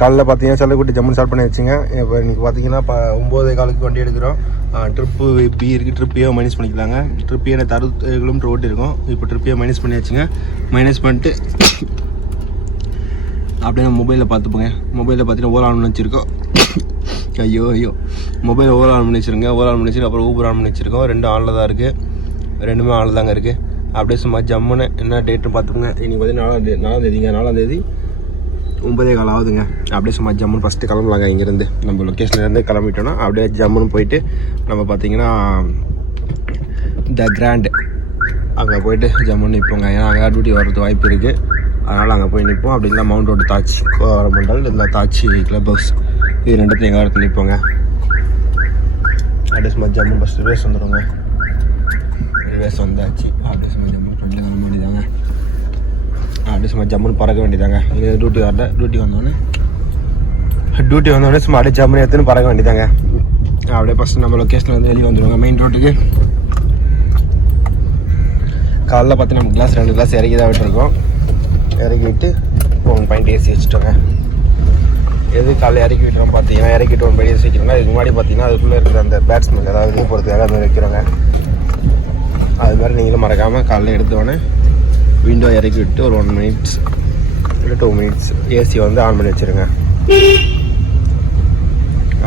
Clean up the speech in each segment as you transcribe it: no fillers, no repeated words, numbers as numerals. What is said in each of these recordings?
காலையில் பார்த்தீங்கன்னா செல்லக்குட்டி ஜம்முன்னு ஸ்டார்ட் பண்ணி வச்சுங்க. இப்போ இன்றைக்கி பார்த்தீங்கன்னா 9:15 வண்டி எடுக்கிறோம். ட்ரிப்பு பி இருக்குது, ட்ரிப்பையோ மைனஸ் பண்ணிக்கலாங்க. ட்ரிப்பையே 60 கிலோமீட்டர் ஓட்டி இருக்கும். இப்போ ட்ரிப்பையே மைனஸ் பண்ணி வச்சுங்க. மைனஸ் பண்ணிட்டு அப்படியே நம்ம மொபைலில் பார்த்துப்போங்க. மொபைலில் பார்த்தீங்கன்னா ஓலா ஆன் பண்ணி வச்சுருக்கோம். ஐயோ மொபைல் ஓலா ஆன் பண்ணி வச்சுருங்க. ஓலா ஆன் பண்ணி வச்சுருக்கோம். அப்புறம் ஊபர் ஆன் பண்ணி வச்சுருக்கோம். ரெண்டும் ஆனில் தான் இருக்குது. ரெண்டுமே ஆனில் தாங்க இருக்குது. அப்படியே சும்மா ஜம்முன்னு என்ன டேட்டுன்னு பார்த்துக்கோங்க. இன்றைக்கி பார்த்தீங்கன்னா 4ஆம் தேதி 9:15 ஆகுதுங்க. அப்படியே சும்மா ஜம்முன்னு ஃபஸ்ட்டு கிளம்பலாங்க. இங்கேருந்து நம்ம லொக்கேஷன்லேருந்து கிளம்பிட்டோன்னா அப்படியே ஜம்முன்னு போயிட்டு நம்ம பார்த்தீங்கன்னா த கிராண்ட் அங்கே போயிட்டு ஜம்முன்னு நிற்போங்க. ஏன்னா அங்கே டியூட்டி வர்றது வாய்ப்பு இருக்குது. அதனால் அங்கே போய் நிற்போம். அப்படி இல்லை மவுண்ட் ரோடு தாச்சி கோரமண்டல் இல்லை தாச்சி கிளப் ஹவுஸ் இது ரெண்டுத்தையும் எங்கள் இடத்துல நிற்போங்க. அப்படியே சும்மா ஜம்முன்னு ஃபஸ்ட்டு ரிவேஸ் வந்துடுங்க. ரிவேஸ் வந்தாச்சு. அப்படியே சும்மா ஜம்முன்னு ஃப்ரெண்டில் கிளம்ப வேண்டியதாங்க. அப்படியே சும்மா ஜம்முன்னு பறக்க வேண்டியதாங்க. இங்கே டியூட்டி வரல. டியூட்டி வந்தோடனே சும்மா அப்படியே ஜம்முன்னு எடுத்துன்னு பறக்க வேண்டியதாங்க. அப்படியே ஃபஸ்ட்டு நம்ம லொக்கேஷனில் வந்து வெளியே வந்துடுவாங்க மெயின் ரோட்டுக்கு. காலைல பார்த்தீங்கன்னா நம்ம கிளாஸ் 2 கிளாஸ் இறக்கி தான் விட்டுருக்கோம். இறக்கிட்டு 1 பாயிண்ட் ஏசி வச்சுட்டோங்க. எது காலையில் இறக்கி விட்டுறோம் பார்த்தீங்கன்னா இறக்கிட்டு 1 பாயிண்ட் ஏசி வைக்கிறோங்க. இதுக்கு முன்னாடி பார்த்தீங்கன்னா அதுக்குள்ளே இருக்கிற அந்த பேட்ஸ்மேன் அதாவது இது போகிறதுக்காக அது மாதிரி வைக்கிறோங்க. அது மாதிரி நீங்களும் மறக்காமல் காலையில் எடுத்தோடனே விண்டோ இறக்கி விட்டு ஒரு 1 மினிட்ஸ் இல்லை 2 மினிட்ஸ் ஏசி வந்து ஆன் பண்ணி வச்சுருங்க.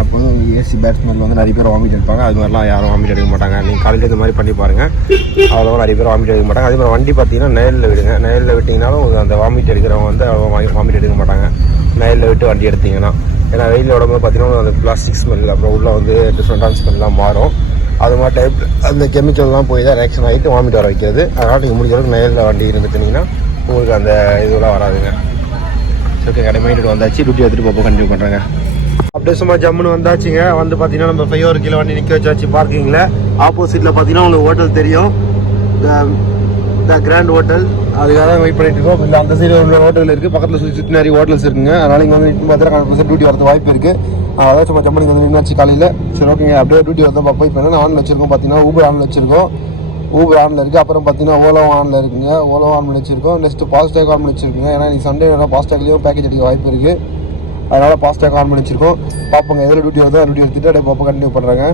அப்போ வந்து உங்கள் ஏசி பேட்ஸ்மேன் வந்து நிறைய பேர் வாமிட் எடுப்பாங்க. அது மாதிரிலாம் யாரும் வாமிட் எடுக்க மாட்டாங்க. நீங்கள் காலையில் இது மாதிரி பண்ணி பாருங்கள். அவ்வளோவா நிறைய பேர் வாமிட் எடுக்க மாட்டாங்க. அதே மாதிரி வண்டி பார்த்தீங்கன்னா நயலில் விடுங்க. நயலில் விட்டிங்கனாலும் அந்த வாமிட் எடுக்கிறவங்க வந்து வாமிட் எடுக்க மாட்டாங்க. நயலில் விட்டு வண்டி எடுத்திங்கன்னா. ஏன்னா வெயிலில் உடம்பு பார்த்தீங்கன்னா அந்த பிளாஸ்டிக் ஸ்மெல் அப்புறம் உள்ளே வந்து டிஃப்ரெண்டான ஸ்மெல்லாம் மாறும். அது மாதிரி டைப் அந்த கெமிக்கல்லாம் போய் தான் ரியாக்ஷன் ஆகிட்டு வாமிட் வர வைக்கிறது. அதனால் நீங்கள் முடிஞ்ச அளவுக்கு நயலில் வண்டி இருந்துட்டிங்கன்னா உங்களுக்கு அந்த இதெல்லாம் வராதுங்க. ஓகே கடை மைண்ட் வந்தாச்சு. டியூட்டி எடுத்துகிட்டு போப்போ கண்டினியூ பண்ணுறாங்க. அப்படியே சும்மா ஜம்முன்னு வந்தாச்சுங்க. வந்து பார்த்தீங்கன்னா நம்ம 5 கிலோ வண்டி நிற்க வச்சாச்சு பார்க்கிங்கில். ஆப்போசிட்டில் பார்த்தீங்கன்னா உங்களுக்கு ஹோட்டல் தெரியும், த கிராண்ட் ஹோட்டல். அதுக்காக தான் வெயிட் பண்ணிட்டு இருக்கோம். இல்லை அந்த சைடு ஒரு ஹோட்டல் இருக்குது, பக்கத்தில் சுற்றி நிறைய ஹோட்டல்ஸ் இருக்குங்க. அதனால் இங்கே வந்து பார்த்தீங்கன்னா டியூட்டி வரது வாய்ப்பு இருக்குது. அதான் சும்மா ஜம்மு வந்து நின்னாச்சு காலையில். சரி ஓகேங்க அப்படியே டியூட்டி வந்து பார்ப்போம். இப்போ என்ன ஆன் வச்சிருக்கோம் பார்த்தீங்கன்னா ஊபர் ஆன் வச்சிருக்கோம். ஊபர் ஆனில் இருக்குது. அப்புறம் பார்த்தீங்கன்னா ஓலோ ஆனில் இருக்குங்க. ஓலோ ஆன் பண்ணி வச்சிருக்கோம். நெக்ஸ்ட்டு ஃபாஸ்டேக் ஆன் பண்ணி வச்சிருக்கோங்க. ஏன்னா நீங்கள் சண்டே வேணால் ஃபாஸ்டேக்லேயும் பேக்கேஜ் எடுக்க வாய்ப்பு இருக்குது. அதனால் ஃபாஸ்டேக் ஆன் பண்ணி வச்சிருக்கோம். பார்ப்போங்க எதில் டியூட்டி வருதோ டியூட்டி எடுத்துகிட்டு அப்படியே பார்ப்போம் கண்டினியூ பண்ணுறாங்க.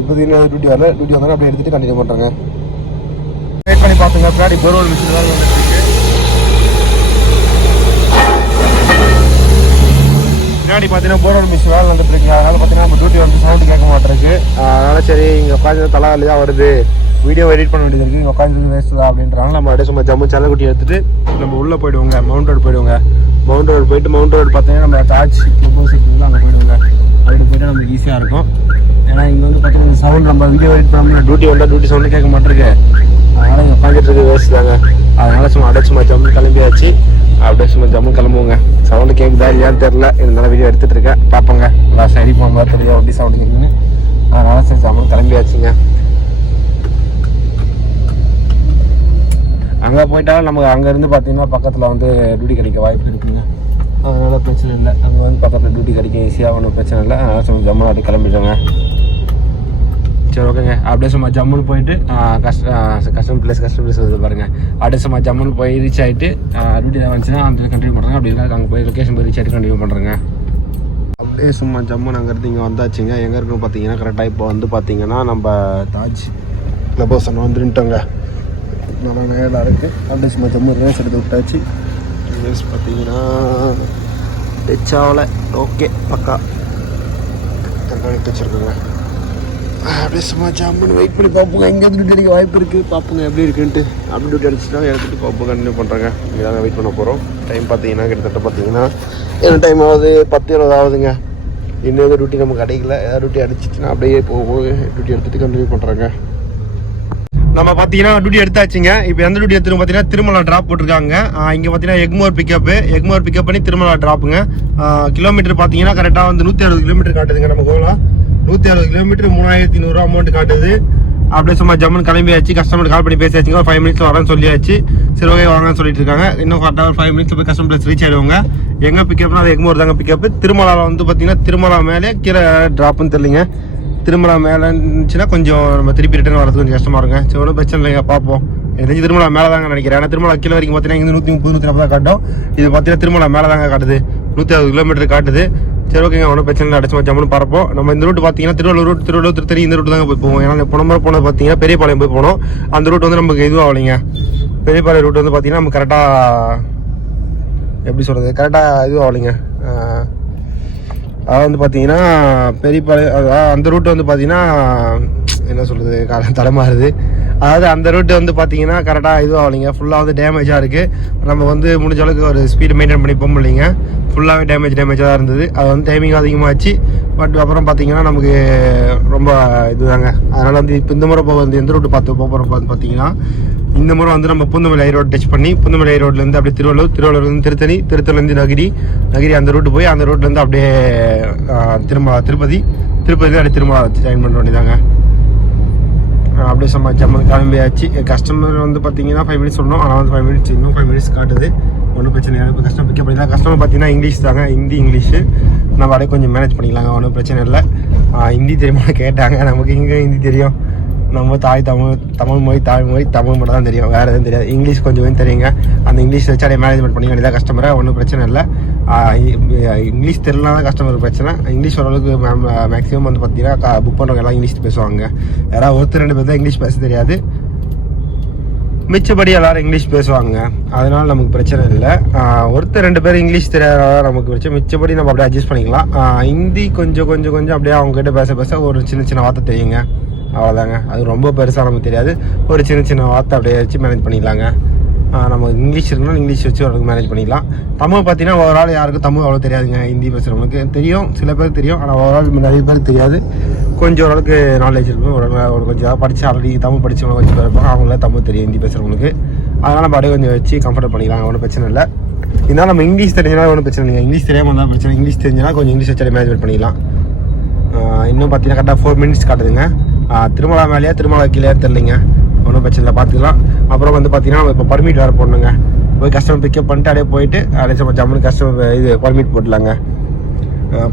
இப்போதைக்கு டியூட்டி வரல. டியூட்டி வந்தாலும் அப்படியே எடுத்துகிட்டு கண்டினியூ பண்ணுறாங்க. வெயிட் பண்ணி பார்த்துங்க. பின்னாடி போர்வெல் மிஷின் தான் வந்துட்டு பின்னாடி பார்த்தீங்கன்னா போர்வெல் மிஷின் வேலை வந்துட்டு இருக்கு. அதனால் பார்த்தீங்கன்னா நம்ம டியூட்டி வந்து சவுண்டு கேட்க மாட்டேருக்கு. அதனால் சரி இங்கே உட்காந்து தலைவலி தான் வருது, வீடியோ எடிட் பண்ண வேண்டியது இருக்குது, இங்கே உட்காந்து வேஸ்ட் தான் அப்படின்றாங்க. நம்ம அப்படியே சும்மா ஜம்மு செல்லக்குட்டி எடுத்துகிட்டு நம்ம உள்ளே போயிடுவோங்க. மவுண்ட் ரோடு போயிடுவோங்க. மவுண்ட் ரோடு போயிட்டு மவுண்ட் ரோடு பார்த்தீங்கன்னா நம்ம தாஜ் ஆப்போசிட்டில் அங்கே போயிடுவோங்க. அப்படி போய்ட்டு நமக்கு ஈஸியாக இருக்கும். ஏன்னா இங்கே வந்து பார்த்தீங்கன்னா சவுண்ட் நம்ம வீடியோ எடிட் பண்ணோம்னா டியூட்டி வந்தால் டியூட்டி சவுண்டு கேட்க மாட்டேருக்கு. அதனால் இங்கே உட்காந்துட்டு இருக்கு வேஸ்ட் தாங்க. அதனால் சும்மா அப்படியே சும்மா ஜம்மு கிளம்பியாச்சு. அப்படியே சும்மா ஜம்மு கிளம்புவோங்க. சவுண்டு கேட்குதா இல்லையான்னு தெரில, இருந்தாலும் வீடியோ எடுத்துகிட்டு இருக்கேன். பார்ப்போங்க சரி போங்க தெரியும் அப்படி சவுண்டு கேட்குதுன்னு. அதனால் சரி ஜம்மு கிளம்பியாச்சுங்க. அங்கே போயிட்டாலும் நமக்கு அங்கேருந்து பார்த்தீங்கன்னா பக்கத்தில் வந்து டியூட்டி கிடைக்க வாய்ப்பு இருக்குங்க. அதனால் பிரச்சனை இல்லை. அங்கே வந்து பக்கத்தில் டியூட்டி கிடைக்க ஈஸியாக ஒன்றும் பிரச்சனை இல்லை. அதனால் சும்மா ஜம்முன்னு அப்படியே கிளம்பிட்டோங்க. சரி ஓகேங்க. அப்படியே சும்மா ஜம்முன்னு போயிட்டு கஸ்டம் பிளேஸ் வந்து பாருங்கள். அப்படியே சும்மா ஜம்முன்னு போய் ரீச் ஆகிட்டு டியூட்டி தான் வந்துச்சுன்னா அந்த கண்டினியூ பண்ணுறாங்க. அப்படி இல்லை அங்கே போய் லொக்கேஷன் போய் ரீச் ஆகிட்டு கண்டினியூ பண்ணுறேங்க. அப்படியே சும்மா ஜம்முன்னு அங்கேருந்து இங்கே வந்தாச்சுங்க. எங்கே இருக்குன்னு பார்த்தீங்கன்னா கரெக்டாக இப்போ வந்து பார்த்தீங்கன்னா நம்ம தாஜ் கிளப் ஹவுஸ் வந்துட்டோங்க. நல்லா நேராக இருக்குது. அப்படியே சும்மா ஜம்மு ரேஸ் எடுத்து விட்டாச்சு. ரேஸ் பார்த்தீங்கன்னா டச்சாவில் ஓகே பக்கா கண்காணித்து வச்சுருக்கோங்க. அப்படியே சும்மா ஜம்முன்னு வெயிட் பண்ணி பார்ப்போங்க. எங்கேருந்து டியூட்டி அடிக்க வாய்ப்பு இருக்குது பார்ப்போங்க எப்படி இருக்குன்ட்டு. அப்படி டியூட்டி அடிச்சுட்டா எடுத்துகிட்டு பார்ப்போம் கண்டினியூ பண்ணுறாங்க. இங்கே தாங்க வெயிட் பண்ண போகிறோம். டைம் பார்த்தீங்கன்னா கிட்டத்தட்ட பார்த்தீங்கன்னா என்ன டைம் ஆகுது 10:20 ஆகுதுங்க. இன்னும் டியூட்டி நமக்கு கிடைக்கல. ஏதாவது டியூட்டி அடிச்சிச்சுன்னா அப்படியே போகும். டியூட்டி எடுத்துகிட்டு கண்டினியூ பண்ணுறாங்க. நம்ம பார்த்தீங்கன்னா டியூட்டி எடுத்தாச்சுங்க. இப்போ எந்த டியூட்டி எடுத்துன்னு பார்த்தீங்கன்னா திருமலா ட்ராப் போட்டிருக்காங்க. இங்கே பார்த்தீங்கன்னா எக்மோர் பிக்கப் பண்ணி திருமலா ட்ராப்புங்க. கிலோமீட்டர் பார்த்தீங்கன்னா கரெக்டாக வந்து 160 கிலோமீட்டர் காட்டுதுங்க. நம்ம கோலா 160 கிலோமீட்டர் 3100 அமௌண்ட் காட்டுது. அப்படியே சும்மா ஜம்முன்னு கிளம்பியாச்சு. கஸ்டமர் கால் பண்ணி பேசியாச்சுங்க. ஒரு 5 மினிட்ஸ் வரேன்னு சொல்லியாச்சு. சரி ஓகே வாங்கன்னு சொல்லிட்டு இருக்காங்க. இன்னும் கரெக்டாக ஒரு 5 மினிட்ஸ் போய் கஸ்டமர் பிளேஸ் ரீச் ஆகிடுவாங்க. எங்கே பிக்கப்னா அது எக்மோர் தாங்க பிக்கப். திருமலாவில் வந்து பார்த்தீங்கன்னா திருமலா மேலே கீழே ட்ராப்புன்னு தெரியலிங்க. திருமலா மேலே இருந்துச்சுன்னா கொஞ்சம் நம்ம திருப்பி ரிட்டர்ன் வரது கொஞ்சம் கஷ்டமாக இருக்குங்க. சரி ஒன்றும் பிரச்சனை இல்லைங்க பார்ப்போம். எனக்கு தெரிஞ்சு திருமலா மேலே தாங்க நினைக்கிறேன். ஏன்னா திருமலா கீழே வரைக்கும் பார்த்தீங்கன்னா 130 140 தான் காட்டும். இது பார்த்தீங்கன்னா திருமலா மேலே தாங்க காட்டுது. 160 கிலோமீட்டர் காட்டுது. சரி ஓகேங்க, ஒன்றும் பிரச்சனை இல்லை, அடிச்சு ஜம்முன்னு பறப்போம். நம்ம இந்த ரூட் பார்த்தீங்கன்னா திருவள்ளூர் ரூட், திருவள்ளூர் திருத்தணி இந்த ரூட் தாங்க போய் போவோம். ஏன்னா போன முறை போனது பார்த்தீங்கன்னா பெரியபாளையம் போய் போனோம். அந்த ரூட் வந்து நமக்கு இதுவும் ஆகலைங்க. பெரியபாளையம் ரூட் வந்து பார்த்தீங்கன்னா நம்ம கரெக்டாக எப்படி சொல்கிறது, கரெக்டாக இதுவும் ஆகலைங்க. அது வந்து பார்த்தீங்கன்னா பெரியபாளையம் அந்த ரூட்டு வந்து பார்த்தீங்கன்னா என்ன சொல்கிறது, காலம் தலைமாறுது. அதாவது அந்த ரூட்டு வந்து பார்த்தீங்கன்னா கரெக்டாக இதுவும் ஆகலைங்க, ஃபுல்லாக வந்து டேமேஜாக இருக்குது. நம்ம வந்து முடிஞ்ச அளவுக்கு ஒரு ஸ்பீடு மெயின்டைன் பண்ணி போக முடியலைங்க. ஃபுல்லாகவே டேமேஜாக தான் இருந்தது. அது வந்து டைமிங் அதிகமாகச்சு. பட் அப்புறம் பார்த்தீங்கன்னா நமக்கு ரொம்ப இதுதாங்க. அதனால் வந்து இப்போ இந்த முறை வந்து எந்த ரூட்டு பார்த்து போகிறோம் பார்த்தீங்கன்னா, இந்த முறை வந்து நம்ம பூந்தமல்லி ஹை ரோடு டச் பண்ணி பூந்தமல்லி ஹை ரோட்லேருந்து அப்படியே திருவள்ளூர்லேருந்து திருத்தணி, திருத்தணிலேருந்து நகிரி அந்த ரூட்டு போய் அந்த ரோட்லேருந்து அப்படியே திருப்பதியில் அப்படியே திரும்ப ஜாயின் பண்ண வேண்டியதாங்க. அப்படியே ஜம்மன் கிளம்பியாச்சு. கஸ்டமர் வந்து பார்த்தீங்கன்னா 5 மினிட்ஸ் சொன்னோம், ஆனால் வந்து 5 மினிட்ஸ் இன்னும் 5 மினிட்ஸ் காட்டுது. ஒன்றும் பிரச்சனை இல்லை. இப்போ கஸ்டமர் பிக்கப் பண்ணிக்கலாம். கஸ்டமர் பார்த்தீங்கன்னா இங்கிலீஷ் தாங்க, ஹிந்தி இங்கிலீஷு. நம்ம அப்படியே கொஞ்சம் மேனேஜ் பண்ணிக்கலாங்க, ஒன்றும் பிரச்சனை இல்லை. ஹிந்தி தெரியுமா கேட்டாங்க. நமக்கு இங்கே ஹிந்தி தெரியும், நம்ம தமிழ் மொழி தமிழ் மட்டும் தான் தெரியும், வேறு எதுவும் தெரியாது. இங்கிலீஷ் கொஞ்சம் தெரியுங்க. அந்த இங்கிலீஷ் வச்சு அப்படியே மேனேஜ்மெண்ட் பண்ணிக்க வேண்டியதாக கஸ்டமரை, ஒன்றும் பிரச்சனை இல்லை. இங்கிலீஷ் தெரியலாம் தான் கஸ்டமர் பிரச்சனை. இங்கிலீஷ் ஓரளவுக்கு மேக்ஸிமம் வந்து பார்த்தீங்கன்னா புக் பண்ணுறவங்க எல்லாம் இங்கிலீஷ் பேசுவாங்க. யாராவது ஒருத்தர் 2 பேர் தான் இங்கிலீஷ் பேச தெரியாது, மிச்சப்படி எல்லாரும் இங்கிலீஷ் பேசுவாங்க. அதனால நமக்கு பிரச்சனை இல்லை. ஒருத்தர் 2 பேர் இங்கிலீஷ் தெரியாத நமக்கு பிரச்சனை, மிச்சப்படி நம்ம அப்படியே அட்ஜஸ்ட் பண்ணிக்கலாம். ஹிந்தி கொஞ்சம் அப்படியே அவங்ககிட்ட பேச ஒரு சின்ன வார்த்தை தெரியுங்க, அவ்வளோதாங்க. அது ரொம்ப பெருசாக நமக்கு தெரியாது, ஒரு சின்ன வார்த்தை அப்படியே வச்சு மேனேஜ் பண்ணிக்கலாங்க. நம்ம இங்கிலீஷ் இருக்குன்னா இங்கிலீஷ் வச்சு ஓரளவுக்கு மேனேஜ் பண்ணிக்கலாம். தமிழ் பார்த்தீங்கன்னா ஓவரால் யாருக்கும் தமிழ் அவ்வளோ தெரியாதுங்க. ஹிந்தி பேசுகிறவங்களுக்கு தெரியும், சில பேருக்கு தெரியும், ஆனால் ஓவரால் நிறைய பேருக்கு தெரியாது. கொஞ்சம் ஓரளவுக்கு நாலேஜ் இருக்கும், ஒரு கொஞ்சம் படித்து ஆல்ரெடி தமிழ் படித்தவங்க கொஞ்சம் பேர் இருப்பாங்க, அவங்களே தமிழ் தெரியும் ஹிந்தி பேசுகிறவங்களுக்கு. அதனால் நம்ம அப்படியே கொஞ்சம் வச்சு கம்ஃபர்ட் பண்ணிக்கலாம், ஒன்றும் பிரச்சனை இல்லை. இதனால் நம்ம இங்கிலீஷ் தெரிஞ்சாலும் ஒன்றும் பிரச்சனை இல்லைங்க. இங்கிலீஷ் தெரியாமல் தான் பிரச்சனை. இங்கிலீஷ் தெரிஞ்சுன்னா கொஞ்சம் இங்கிலீஷ் வச்சு மேனேஜ் பண்ணிக்கலாம். இன்னும் பார்த்தீங்கன்னா கரெக்டாக 4 மினிட்ஸ் காட்டுதுங்க. திருமலா மேலேயா திருமலா கீழே தெரியலைங்க, ஒன்றும் பிரச்சனை இல்லை, பார்த்துக்கலாம். அப்புறம் வந்து பார்த்தீங்கன்னா இப்போ பர்மிட் வேறு போடணுங்க. போய் கஸ்டமர் பிக்கப் பண்ணிட்டு அப்படியே போயிட்டு அப்படியே ஜம்முன்னு கஸ்டமர் இது பர்மிட் போடலாங்க.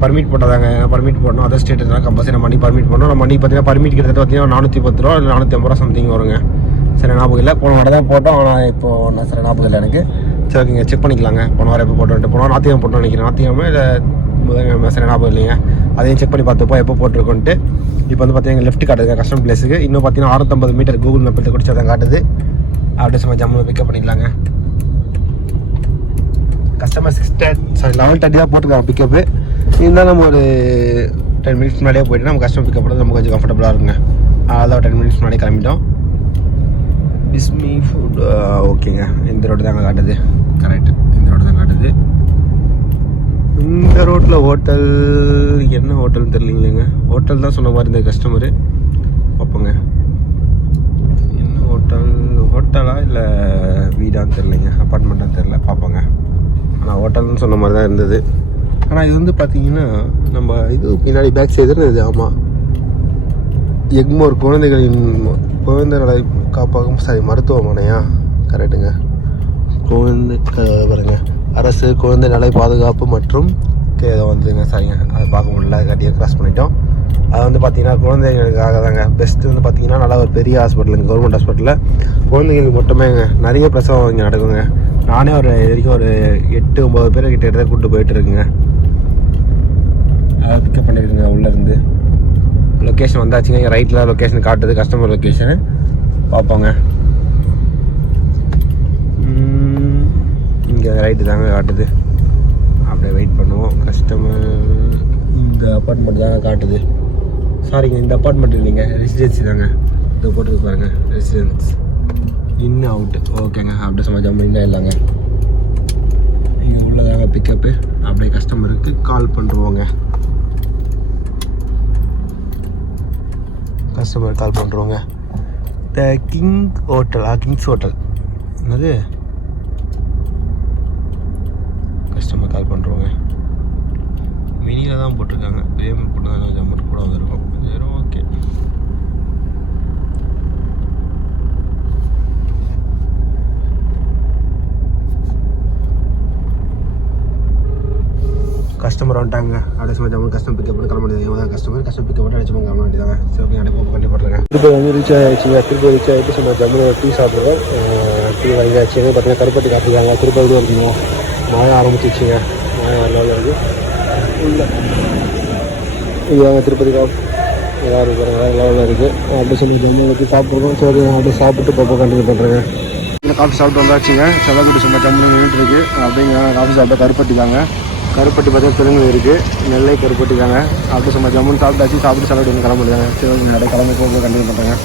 பர்மிட் போட்டாதாங்க, பர்மிட் போடணும். அதர் ஸ்டேட்லாம் கம்பல்சரி நம்ம மணி பர்மிட் பண்ணணும். நம்ம மணி பார்த்தீங்கன்னா பர்மிட் கிட்டத்தட்ட பார்த்தீங்கன்னா 410 ரூபா இல்லை 450 ரூபா சம்திங் வருங்க. சரி ஞாபகம் இல்லை, போன வாரம் தான் போட்டோம், ஆனால் இப்போ ஒன்றும் சரி ஞாபகம் இல்லை எனக்கு. சரி ஓகேங்க, செக் பண்ணிக்கலாங்க. போன வாரம் எப்போ போட்டோன்ட்டு, போன வாரம் ஞாத்தியம் போட்டோம்னு நினைக்கிறேன், ஞாத்தியமே இல்லை முதல்கிழமை, சரி ஞாபகம் இல்லைங்க. அதையும் செக் பண்ணி பார்த்துப்போ எப்போ போட்டிருக்கோன்ட்டு. இப்போ வந்து பார்த்தீங்கன்னா லெஃப்ட் காட்டுதுங்க கஸ்டமர் பிளேஸுக்கு. இன்னும் பார்த்தீங்கன்னா 650 மீட்டர் கூகுள் மேப் எடுத்து குடிச்சா தான் காட்டுது. அப்படியே சும்மா ஜம்மு பிக்கப் பண்ணிக்கலாங்க. கஸ்டமர் 11:30 தான் போட்டுருக்காங்க பிக்கப்பு. இருந்தாலும் நம்ம ஒரு 10 மினிட்ஸ் முன்னாடியே போய்ட்டு நம்ம கஸ்டமர் பிக்கப் பண்ணது நமக்கு கொஞ்சம் கம்ஃபர்டபுளாக இருக்குங்க. அதான் 10 மினிட்ஸ் முன்னாடி கிளம்பிட்டோம். பிஸ்மி ஃபுட் ஓகேங்க. இந்த ரோடு தாங்க காட்டுது, கரெக்ட், இந்த ரோடு தான் காட்டுது. இந்த ரோட்டில் ஹோட்டல், என்ன ஹோட்டல்னு தெரியலைங்க. ஹோட்டல் தான் சொன்ன மாதிரி இந்த கஸ்டமரு. பார்ப்போங்க என்ன ஹோட்டலா இல்லை வீடான்னு தெரியலைங்க, அப்பார்ட்மெண்ட்டான்னு தெரியல, பார்ப்போங்க. ஆனால் ஹோட்டல்னு சொன்ன மாதிரி தான் இருந்தது. ஆனால் இது வந்து பார்த்தீங்கன்னா நம்ம இது பின்னாடி பேக் சைடு இது, ஆமாம், எக்மோர் குழந்தை நல காப்பகம், சாரி மருத்துவமனையா, கரெக்டுங்க. பாருங்க, அரசு குழந்தை நல பாதுகாப்பு மற்றும் ஏதோ வந்துங்க, சரிங்க, அதை பார்க்க முடியல, கட்டியை கிராஸ் பண்ணிட்டோம். அது வந்து பார்த்தீங்கன்னா குழந்தைங்களுக்காக தாங்க பெஸ்ட்டு. வந்து பார்த்தீங்கன்னா நல்லா ஒரு பெரிய ஹாஸ்பிட்டலுங்க, கவர்மெண்ட் ஹாஸ்பிட்டலில் குழந்தைங்களுக்கு மட்டுமே நிறைய பிரசவம் இங்கே நடக்குங்க. நானே ஒரு வரைக்கும் ஒரு 8-9 பேர் கிட்ட கூப்பிட்டு போயிட்டு இருக்குங்க. அதை பிக்கப் பண்ணியிருக்குங்க உள்ளேருந்து. லொக்கேஷன் வந்தாச்சுங்க, இங்கே ரைட்டில் லொக்கேஷன் காட்டுது, கஸ்டமர் லொக்கேஷனு பார்ப்போங்க. இங்கே ரைட்டு தாங்க காட்டுது, அப்படியே வெயிட் பண்ணுவோம். கஸ்டமர் இந்த அப்பார்ட்மெண்ட் தாங்க காட்டுது, சாரிங்க இந்த அப்பார்ட்மெண்ட் இல்லைங்க, ரெசிடென்சி தாங்க. இதை போட்டு பாருங்க, ரெசிடென்ஸ் இன் அவுட்டு. ஓகேங்க, அப்படியே சும்மா ஜம்மின் இல்லைங்க. இங்கே உள்ளதாங்க பிக்கப்பு. அப்படியே கஸ்டமருக்கு கால் பண்ணுவோங்க. கஸ்டமர் கால் பண்ணுறோங்க. த கிங் ஹோட்டலா, கிங்ஸ் ஹோட்டல் என்னது, கஸ்டமர் கால் பண்ணுறோங்க. மினியில் தான் போட்டிருக்காங்க, பேமெண்ட் போட்டு தான் கொஞ்சம் அமௌண்ட் கூட வந்துருக்கும். சரி ஓகே. கஸ்டமர் வந்துட்டாங்க. அப்படியே சும்மா கஸ்டமர் பிக்கப் பண்ணி கிளம்ப வேண்டியது. கஸ்டமர் பிக்கப் பண்ணி அடிச்சு கிளம்ப வேண்டியதாங்க. சரி ஓகே, அப்படியே போக கண்டிப்பாக திருப்பதி வந்து ரீச் ஆகிடுச்சிங்க. திருப்பதி ரீச் ஆகிட்டு சும்மா ஜம்முன்னு டீ சாப்பிடுவோம். டீ வாங்கியாச்சு. பார்த்தீங்கன்னா கருப்பட்டி காப்பிருக்காங்க. திருப்பதி இருக்குங்க, மழை ஆரம்பிச்சிச்சுங்க. மழை வரல இருக்குது உள்ள. இதுதாங்க திருப்பதி காஃப். நல்லா இருக்கு, வேறு லெவலில் இருக்குது. அப்படி சொல்லிட்டு வந்து வச்சு சாப்பிட்ருக்கோம். சரி அப்படியே சாப்பிட்டு பாப்பா கண்டினியூ பண்ணுறேங்க. இல்லை காஃபி சாப்பிட்டு வந்தாச்சுங்க. செல்லக்குட்டி சும்மா ஜம்முன்னு நின்றுட்டு இருக்குது. அப்படிங்க காஃபி சாப்பிட்டா கருப்பட்டி தாங்க. கருப்பட்டி பார்த்தீங்கன்னா தெலுங்கு இருக்குது, நெல்லை கருப்பட்டி தாங்க. அப்படியே சும்மா ஜம்முன்னு சாப்பிட்டாச்சு. சாப்பிட்டு செல்லக்குட்டி கிளம்பிடுதாங்க. சரி நிறைய கிளம்பி போக கண்டினியூ பண்ணுறேங்க.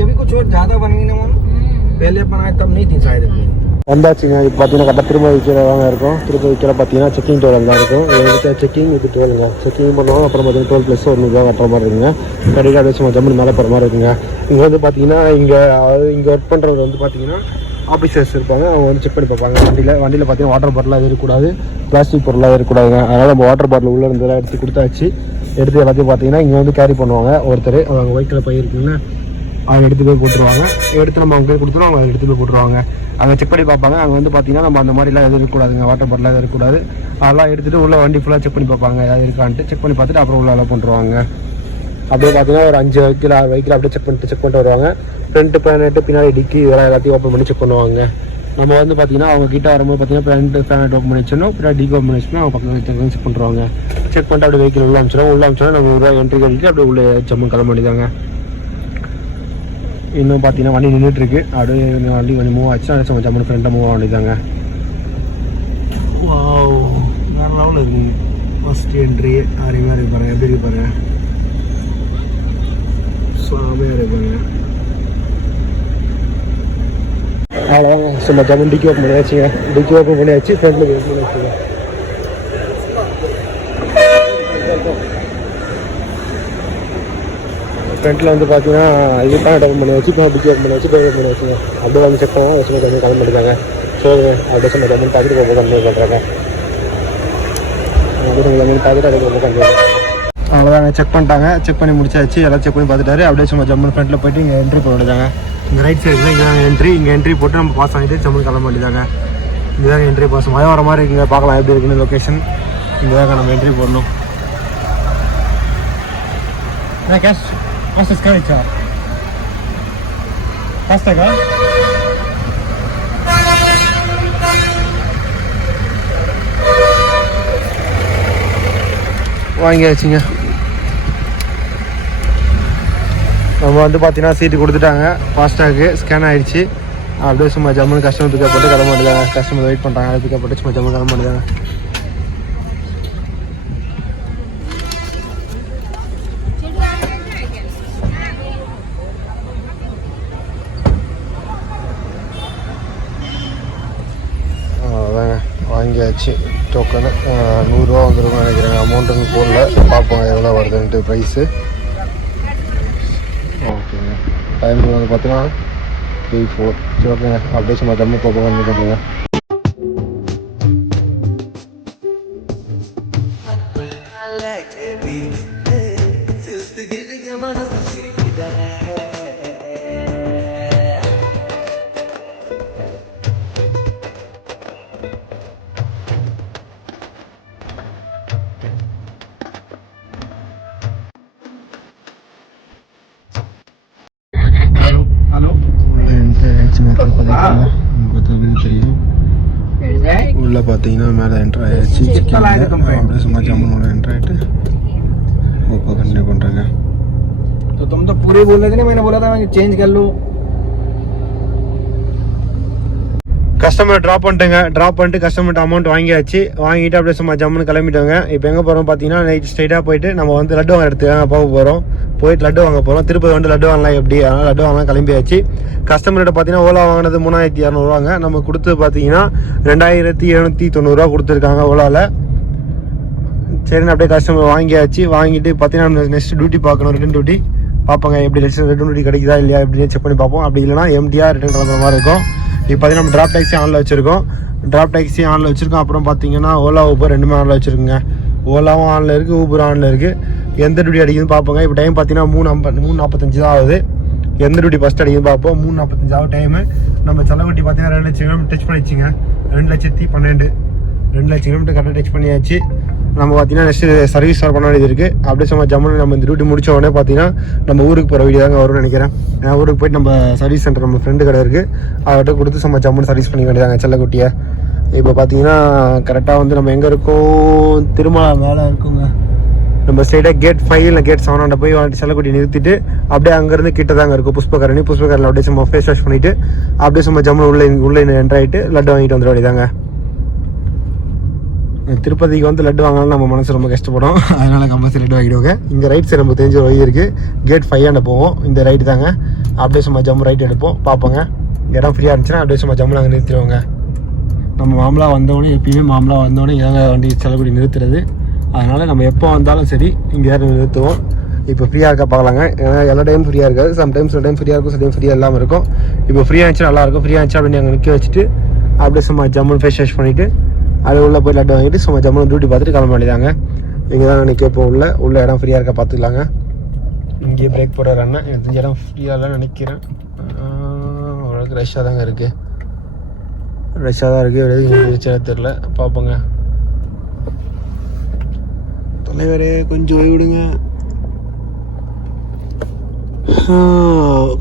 ये भी कुछ और ज़्यादा बन गई ना मैम, पहले बनाए तब नहीं थी शायद इतनी. வந்தாச்சுங்க. இப்போ பார்த்தீங்கன்னா கரெக்டாக திரும்ப கீழே தாங்க இருக்கும். திரும்ப கீழே பார்த்தீங்கன்னா செக்கிங் டோல் தான் இருக்கும். இது செக்கிங், இது டோலுங்க. செக்கிங் பண்ணுவோம். அப்புறம் பார்த்தீங்கன்னா டோல் ப்ளஸ் ஒரு 100 கட்டுற மாதிரி இருக்குங்க. கடைக்காக வச்சு ஜம்முன்னு மேலே போகிற மாதிரி இருக்குங்க. இங்கே வந்து பார்த்தீங்கன்னா இங்கே ஒர்க் பண்ணுறவர் வந்து பார்த்தீங்கன்னா ஆஃபீஸர்ஸ் இருப்பாங்க. அவங்க வந்து செக் பண்ணி பார்ப்பாங்க. வண்டியில் பார்த்தீங்கன்னா வாட்டர் பாட்டிலாக இருக்கக்கூடாது, பிளாஸ்டிக் பொருளாக இருக்கக்கூடாதுங்க. அதனால் நம்ம வாட்டர் பாட்டில் உள்ளே இருந்தெல்லாம் எடுத்து கொடுத்தாச்சு. எடுத்து எல்லாத்தையும் பார்த்தீங்கன்னா இங்கே வந்து கேரி பண்ணுவாங்க ஒருத்தர். அவங்க ஒயிட்டில் பை இருக்குங்கன்னா அவங்க எடுத்து போய் போட்டுருவாங்க. எடுத்து நம்ம அவங்க போய் கொடுத்துருவோம், அவங்க எடுத்து போய் போட்டுருவாங்க. அங்கே செக் பண்ணி பார்ப்பாங்க. அங்கே வந்து பார்த்தீங்கன்னா நம்ம அந்த மாதிரிலாம் எதுவும் இருக்கக்கூடாதுங்க, வாட்டர் பாட்டிலாம் எதுவும் இருக்கக்கூடாது. அதெல்லாம் எடுத்துகிட்டு உள்ள வண்டி ஃபுல்லாக செக் பண்ணி பார்ப்பாங்க, ஏதாவது இருக்கான்ட்டு. செக் பண்ணி பார்த்துட்டு அப்புறம் உள்ள எல்லாம் பண்ணுறாங்க. அப்படியே பார்த்தீங்கன்னா ஒரு 5 வெஹிக்கிள் 6 வெஹிக்கிள் அப்படியே செக் பண்ணிட்டு வருவாங்க. ஃப்ரண்ட்டு பேனட்டு பின்னாடி டிக்கி இதெல்லாம் எல்லாத்தையும் ஓப்பன் பண்ணி செக் பண்ணுவாங்க. நம்ம வந்து பார்த்தீங்கன்னா அவங்க கிட்ட வரும்போது பார்த்தீங்கன்னா ஃப்ரண்ட் பேனட் ஓப்பன் பண்ணி வச்சிடணும், பின்னாடி டிக்கி ஓப்பன் பண்ணி வச்சுன்னா அவங்க பக்கத்தில் செக் பண்ணுறாங்க. செக் பண்ணிட்டு அப்படியே வெஹிக்கிள் உள்ள அமிச்சிடும். நம்ம ஒரு என்ட்ரி கட்டிட்டு அப்படியே உள்ள ஜம்மு கிளம்ப வேண்டியதாங்க. இன்னும் பார்த்தீங்கன்னா வண்டி நின்றுட்டுருக்கு. அப்படியே வண்டி கொஞ்சம் மூவ் ஆச்சு. அதை ஜம்மு ஃப்ரெண்டாக மூவ் ஆக வேண்டியதாங்க. வேறு லெவலில் இருக்குங்க. ஃபஸ்ட் என்ட்ரி அருமையாக இருக்கு பாருங்கள். எப்படி இருக்கு பாருங்கள், சாமையாக இருக்கு பாருங்கள். அவ்வளோதாங்க. சும்மா ஜம்மு டிக்கி ஓப்பன் பண்ணியாச்சுங்க. டிக்கி ஓப்பன் பண்ணியாச்சு. ஃப்ரெண்டில் ஓப்பன் பண்ணியாச்சுங்க. ஃப்ரண்ட்டில் வந்து பார்த்தீங்கன்னா இது பேனட் ஓப்பன் பண்ணி வச்சு டிக்கி ஓப்பன் பண்ணி வச்சு ஓப்பன் பண்ணி வச்சுங்க. அப்படியே வந்து செக் பண்ணுவோம். சும்மா கொஞ்சம் கிளம்ப மாட்டேங்காங்க. சொல்லுங்க அப்படியே சும்மா கம்மி பார்த்துட்டு ரொம்ப கம்மி பண்ணுறாங்க. அப்படியே கம்மி பார்த்துட்டு அப்படியே ரொம்ப கம்மி. அவ்வளோதாங்க. செக் பண்ணிட்டாங்க. செக் பண்ணி முடிச்சாச்சு. எல்லாம் செக் பண்ணி பார்த்துட்டாரு. அப்படியே சும்மா ஜம்மு ஃப்ரண்ட்டில் போய்ட்டு இங்கே என்ட்ரி போட வேண்டியதாங்க. இங்கே ரைட் சைடு இங்கே என்ட்ரி போட்டு நம்ம பாஸ் ஆகிட்டு ஜம்மு கிளம்ப வேண்டியதாங்க. இதுதாங்க என்ட்ரி பாஸ். மழை வர மாதிரி இருக்குங்க. பார்க்கலாம் எப்படி இருக்குன்னு லொக்கேஷன். இங்கேதாங்க நம்ம என்ட்ரி போடணும். Cash What's this curry chop? Pasta guy? வாங்கியாச்சுங்க. நம்ம வந்து பார்த்தீங்கன்னா சீட்டு கொடுத்துட்டாங்க. ஃபாஸ்டாக்கு ஸ்கேன் ஆகிடுச்சு. அப்படியே சும்மா ஜம்முன்னு கஸ்டமர் பிக்கப் போட்டு கிளம்ப மாட்டேதாங்க. கஸ்டமர் வெயிட் பண்ணுறாங்க. அதை பிக்கப் போட்டு சும்மா ஜம்மு கிளம்ப மாட்டேதாங்க. வாங்கியாச்சு. டோக்கனு 100 ரூபா வந்துருக்குன்னு நினைக்கிறேங்க. அமௌண்ட்டுன்னு போடல, பார்ப்போம் எவ்வளோ வருதுன்ட்டு ப்ரைஸு. ஓகேங்க. டைம் வந்து பார்த்தீங்கன்னா 3:04. சரி ஓகேங்க. அப்படியே சும்மா தம்மு போக பண்ணுங்க. உள்ள பார்த்தீங்கன்னா மேலே என்ட்ரு ஆகிடுச்சு. அப்படியே சும்மா ஜம்முனோட என்ட்ரு ஆகிட்டு இப்போ கண்டினியூ பண்ணுறேங்க. तो तुम तो पूरे बोल रहे थे ना, मैंने बोला था चेंज कर लो. கஸ்டமர் ட்ராப் பண்ணிட்டுங்க. ட்ராப் பண்ணிட்டு கஸ்டமர்கிட்ட அமௌண்ட் வாங்கியாச்சு. வாங்கிட்டு அப்படியே சும்மா ஜம்முன்னு கிளம்பிட்டோங்க. இப்போ எங்கே போகிறோம் பார்த்தீங்கன்னா நைட் ஸ்ட்ரைட்டாக போயிட்டு நம்ம வந்து லட்டு வாங்க எடுத்துக்காங்க போக போகிறோம். போயிட்டு லட்டு வாங்க போகிறோம். திருப்பதி வந்து லட்டு வாங்கலாம் எப்படி, அதனால் லட்டு வாங்கலாம் கிளம்பியாச்சு. கஸ்டமர்கிட்ட பார்த்தீங்கன்னா ஓலா வாங்கினது 3200 நம்ம கொடுத்து பார்த்தீங்கன்னா 2790 கொடுத்துருக்காங்க ஓலாவில். சரின்னு அப்படியே கஸ்டமர் வாங்கியாச்சு. வாங்கிட்டு பார்த்தீங்கன்னா நெக்ஸ்ட் டியூட்டி பார்க்கணும், ரிட்டன் டியூட்டி பார்ப்பாங்க. எப்படி ரிட்டன் டியூட்டி கிடைக்குதா இல்லையா எப்படின்னு செக் பண்ணி பார்ப்போம். அப்படி இல்லைனா எம்டிஆர் ரிட்டன் கிளம்புற மாதிரி இருக்கும். இப்போ பார்த்தீங்கன்னா நம்ம ட்ராப் டாக்ஸி ஆனில் வச்சுருக்கோம். அப்புறம் பார்த்தீங்கன்னா ஓலா ஊபர் ரெண்டுமே ஆனில் வச்சுருக்குங்க. ஓலாவும் ஆனில் இருக்குது, ஊபர் ஆனில் இருக்குது. எந்த டியூட்டி அடிக்குதுன்னு பார்ப்போங்க. இப்போ டைம் பார்த்தீங்கன்னா 3:45 தான் ஆகுது. எந்த டியூட்டி ஃபஸ்ட் அடிக்குதுன்னு பார்ப்போம். 3:45 ஆகும் டைமு. நம்ம செலவட்டி பார்த்தீங்கன்னா 2 லட்சம் கிலோமீட்டர் டச் பண்ணிடுச்சிங்க. 2,12,2 2 லட்சம் கிலோமீட்டர் கரெக்டாக டச் பண்ணியாச்சு. நம்ம பார்த்தீங்கன்னா நெக்ஸ்ட்டு சர்வீஸ் ஸ்டார்ட் பண்ண வேண்டியது இருக்குது. அப்படியே சும்மா ஜம்முன்னு நம்ம இந்த டியூட்டி முடிச்ச உடனே பார்த்தீங்கன்னா நம்ம ஊருக்கு போகிற வீடியோ தாங்க வரும்னு நினைக்கிறேன். ஊருக்கு போய்ட்டு நம்ம சர்வீஸ் சென்டர் நம்ம ஃப்ரெண்டு கடை இருக்குது, அவர்கிட்ட கொடுத்து சும்மா ஜம்முன்னு சர்வீஸ் பண்ணி வேண்டியதாங்க செல்லக்குட்டியை. இப்போ பார்த்தீங்கன்னா கரெக்டாக வந்து நம்ம எங்கே இருக்கோம், திருமலா மேலே இருக்குங்க. நம்ம ஸ்ட்ரெயிட்டாக கேட் 5 இல்லை கேட் 7 போய் செல்லக்குட்டி நிறுத்திட்டு அப்படியே அங்கேருந்து கிட்ட தாங்க இருக்கும் புஷ்பகரணி. புஷ்பகரணியில் அப்படியே சும்மா ஃபேஸ் வாஷ் பண்ணிவிட்டு அப்படியே சும்மா ஜம்முன்னு உள்ளே என்ட்ராயிட்டு லட்டு வாங்கிட்டு வந்துட வேண்டியதாங்க. திருப்பதிக்கு வந்து லட்டு வாங்கினாலும் நம்ம மனசு ரொம்ப கஷ்டப்படும், அதனால் கம்பல்சரி லட்டு வாங்கிடுவோங்க. இங்கே ரைட் சைடு நம்ம தெரிஞ்ச வழி இருக்குது, கேட் 5 போவோம், இந்த ரைட்டு தாங்க. அப்படியே சும்மா ஜம்மு ரைட் எடுப்போம், பார்ப்போங்க. இடம் ஃப்ரீயாக இருந்துச்சுன்னா அப்படியே சும்மா ஜம்மு நாங்கள் நிறுத்திடுவோங்க. நம்ம மாமலாக வந்தோடனே எப்பயுமே மாமலாக வந்தோடனே இதாங்க வண்டி செல்லக்குடி நிறுத்துறது. அதனால் நம்ம எப்போ வந்தாலும் சரி இங்கே யாரும் நிறுத்துவோம். இப்போ ஃப்ரீயாக இருக்கா பார்க்கலாங்க, ஏன்னா எல்லா டைம் ஃப்ரீயாக இருக்காது, சம்டைம்ஸ் சில டைம் ஃப்ரீயாக இருக்கும், சில டைம் ஃப்ரீயாக இல்லாமல் இருக்கும். இப்போ ஃப்ரீயாக இருந்துச்சு நல்லாயிருக்கும். ஃப்ரீயாக இருந்துச்சு அப்படின்னு அங்கே நிற்க வச்சுட்டு அப்படியே சும்மா ஜம்முன்னு ஃபேஸ் வாஷ் பண்ணிவிட்டு அது உள்ளே போய் லட்டு வாங்கிட்டு சும்மா ஜம்முன்னு டியூட்டி பார்த்துட்டு கிளம்ப வேண்டியதாங்க. இங்கே தான் நிற்க இப்போ உள்ள இடம் ஃப்ரீயாக இருக்கா பார்த்துக்கலாங்க. இங்கேயே பிரேக் போடுறாருன்னா எனக்கு தெரிஞ்ச இடம் ஃப்ரீயாக இல்லைன்னு நினைக்கிறேன். அவ்வளோக்கு ரஷ்ஷாக தாங்க இருக்குது, ரஷ்ஷாக தான் இருக்குது. இருச்சா தெரில, பார்ப்போங்க. தலைவரே கொஞ்சம் ஓய்வு விடுங்க,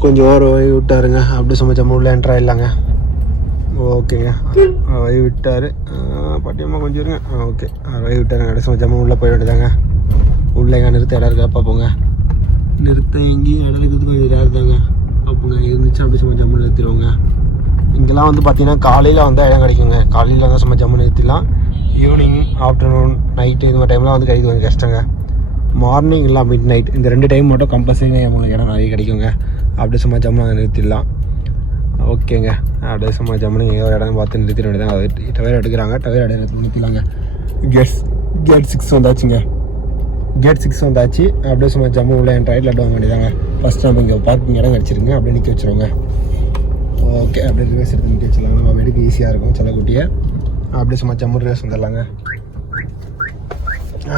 கொஞ்சம் ஓய்வு விட்டாருங்க. அப்படி சும்மா ஜம்மு உள்ள என்ட்ரா இல்லைங்க. ஓகேங்க, வழி விட்டார். பட்டியமாக கொஞ்சம் இருங்க. ஓகே, வழி விட்டாருங்க. அப்படியே சும்மா ஜம்மு உள்ளே போய் வேண்டியதாங்க. உள்ளே எங்கே நிறுத்த இடம் இருக்கா பார்ப்போங்க. நிறுத்த எங்கேயும் இடம் இருக்கிறது கொஞ்சம் இதாக இருந்தாங்க பார்ப்போங்க. இருந்துச்சு அப்படி சும்மா ஜம்மு நிறுத்திடுவோங்க. இங்கெல்லாம் வந்து பார்த்தீங்கன்னா காலையில் வந்தால் இடம் கிடைக்குங்க. காலையில் வந்தால் சும்மா ஜம்மு நிறுத்திடலாம். ஈவினிங், ஆஃப்டர்நூன், நைட்டு இது மாதிரி டைம்லாம் வந்து கிடைக்கும் கொஞ்சம் கஷ்டங்க. மார்னிங் இல்லை மிட் நைட் இந்த 2 டைம் மட்டும் கம்பல்சரி உங்களுக்கு இடம் நிறைய கிடைக்குங்க. அப்படியே சும்மா ஜம்மு நாங்கள் நிறுத்திடலாம். ஓகேங்க, அப்படியே சும்மா ஜம்முன்னு ஏதோ இடம் பார்த்து நிறுத்திட வேண்டியதான். அது டயர் எடுக்கிறாங்க, டயர் எடுத்து நிறுத்திடலாங்க. கேட் 6 வந்தாச்சுங்க. கேட் 6 வந்தாச்சு. அப்படியே சும்மா ஜம்மு உள்ள என் ரைட் லட்டு வாங்க வேண்டியதாங்க. ஃபஸ்ட் நம்ம இங்கே பார்க்கிங் இடம் கிடச்சிருங்க, அப்படியே நிற்க வச்சுருவோங்க. ஓகே, அப்படியே ரிவேஸ் எடுத்து நிற்க வச்சிடலாங்க. நம்ம எடுக்க ஈஸியாக இருக்கும் செல்லக்குட்டியை. அப்படியே சும்மா ஜம்மு ரிவேஸ் வந்துடலாங்க.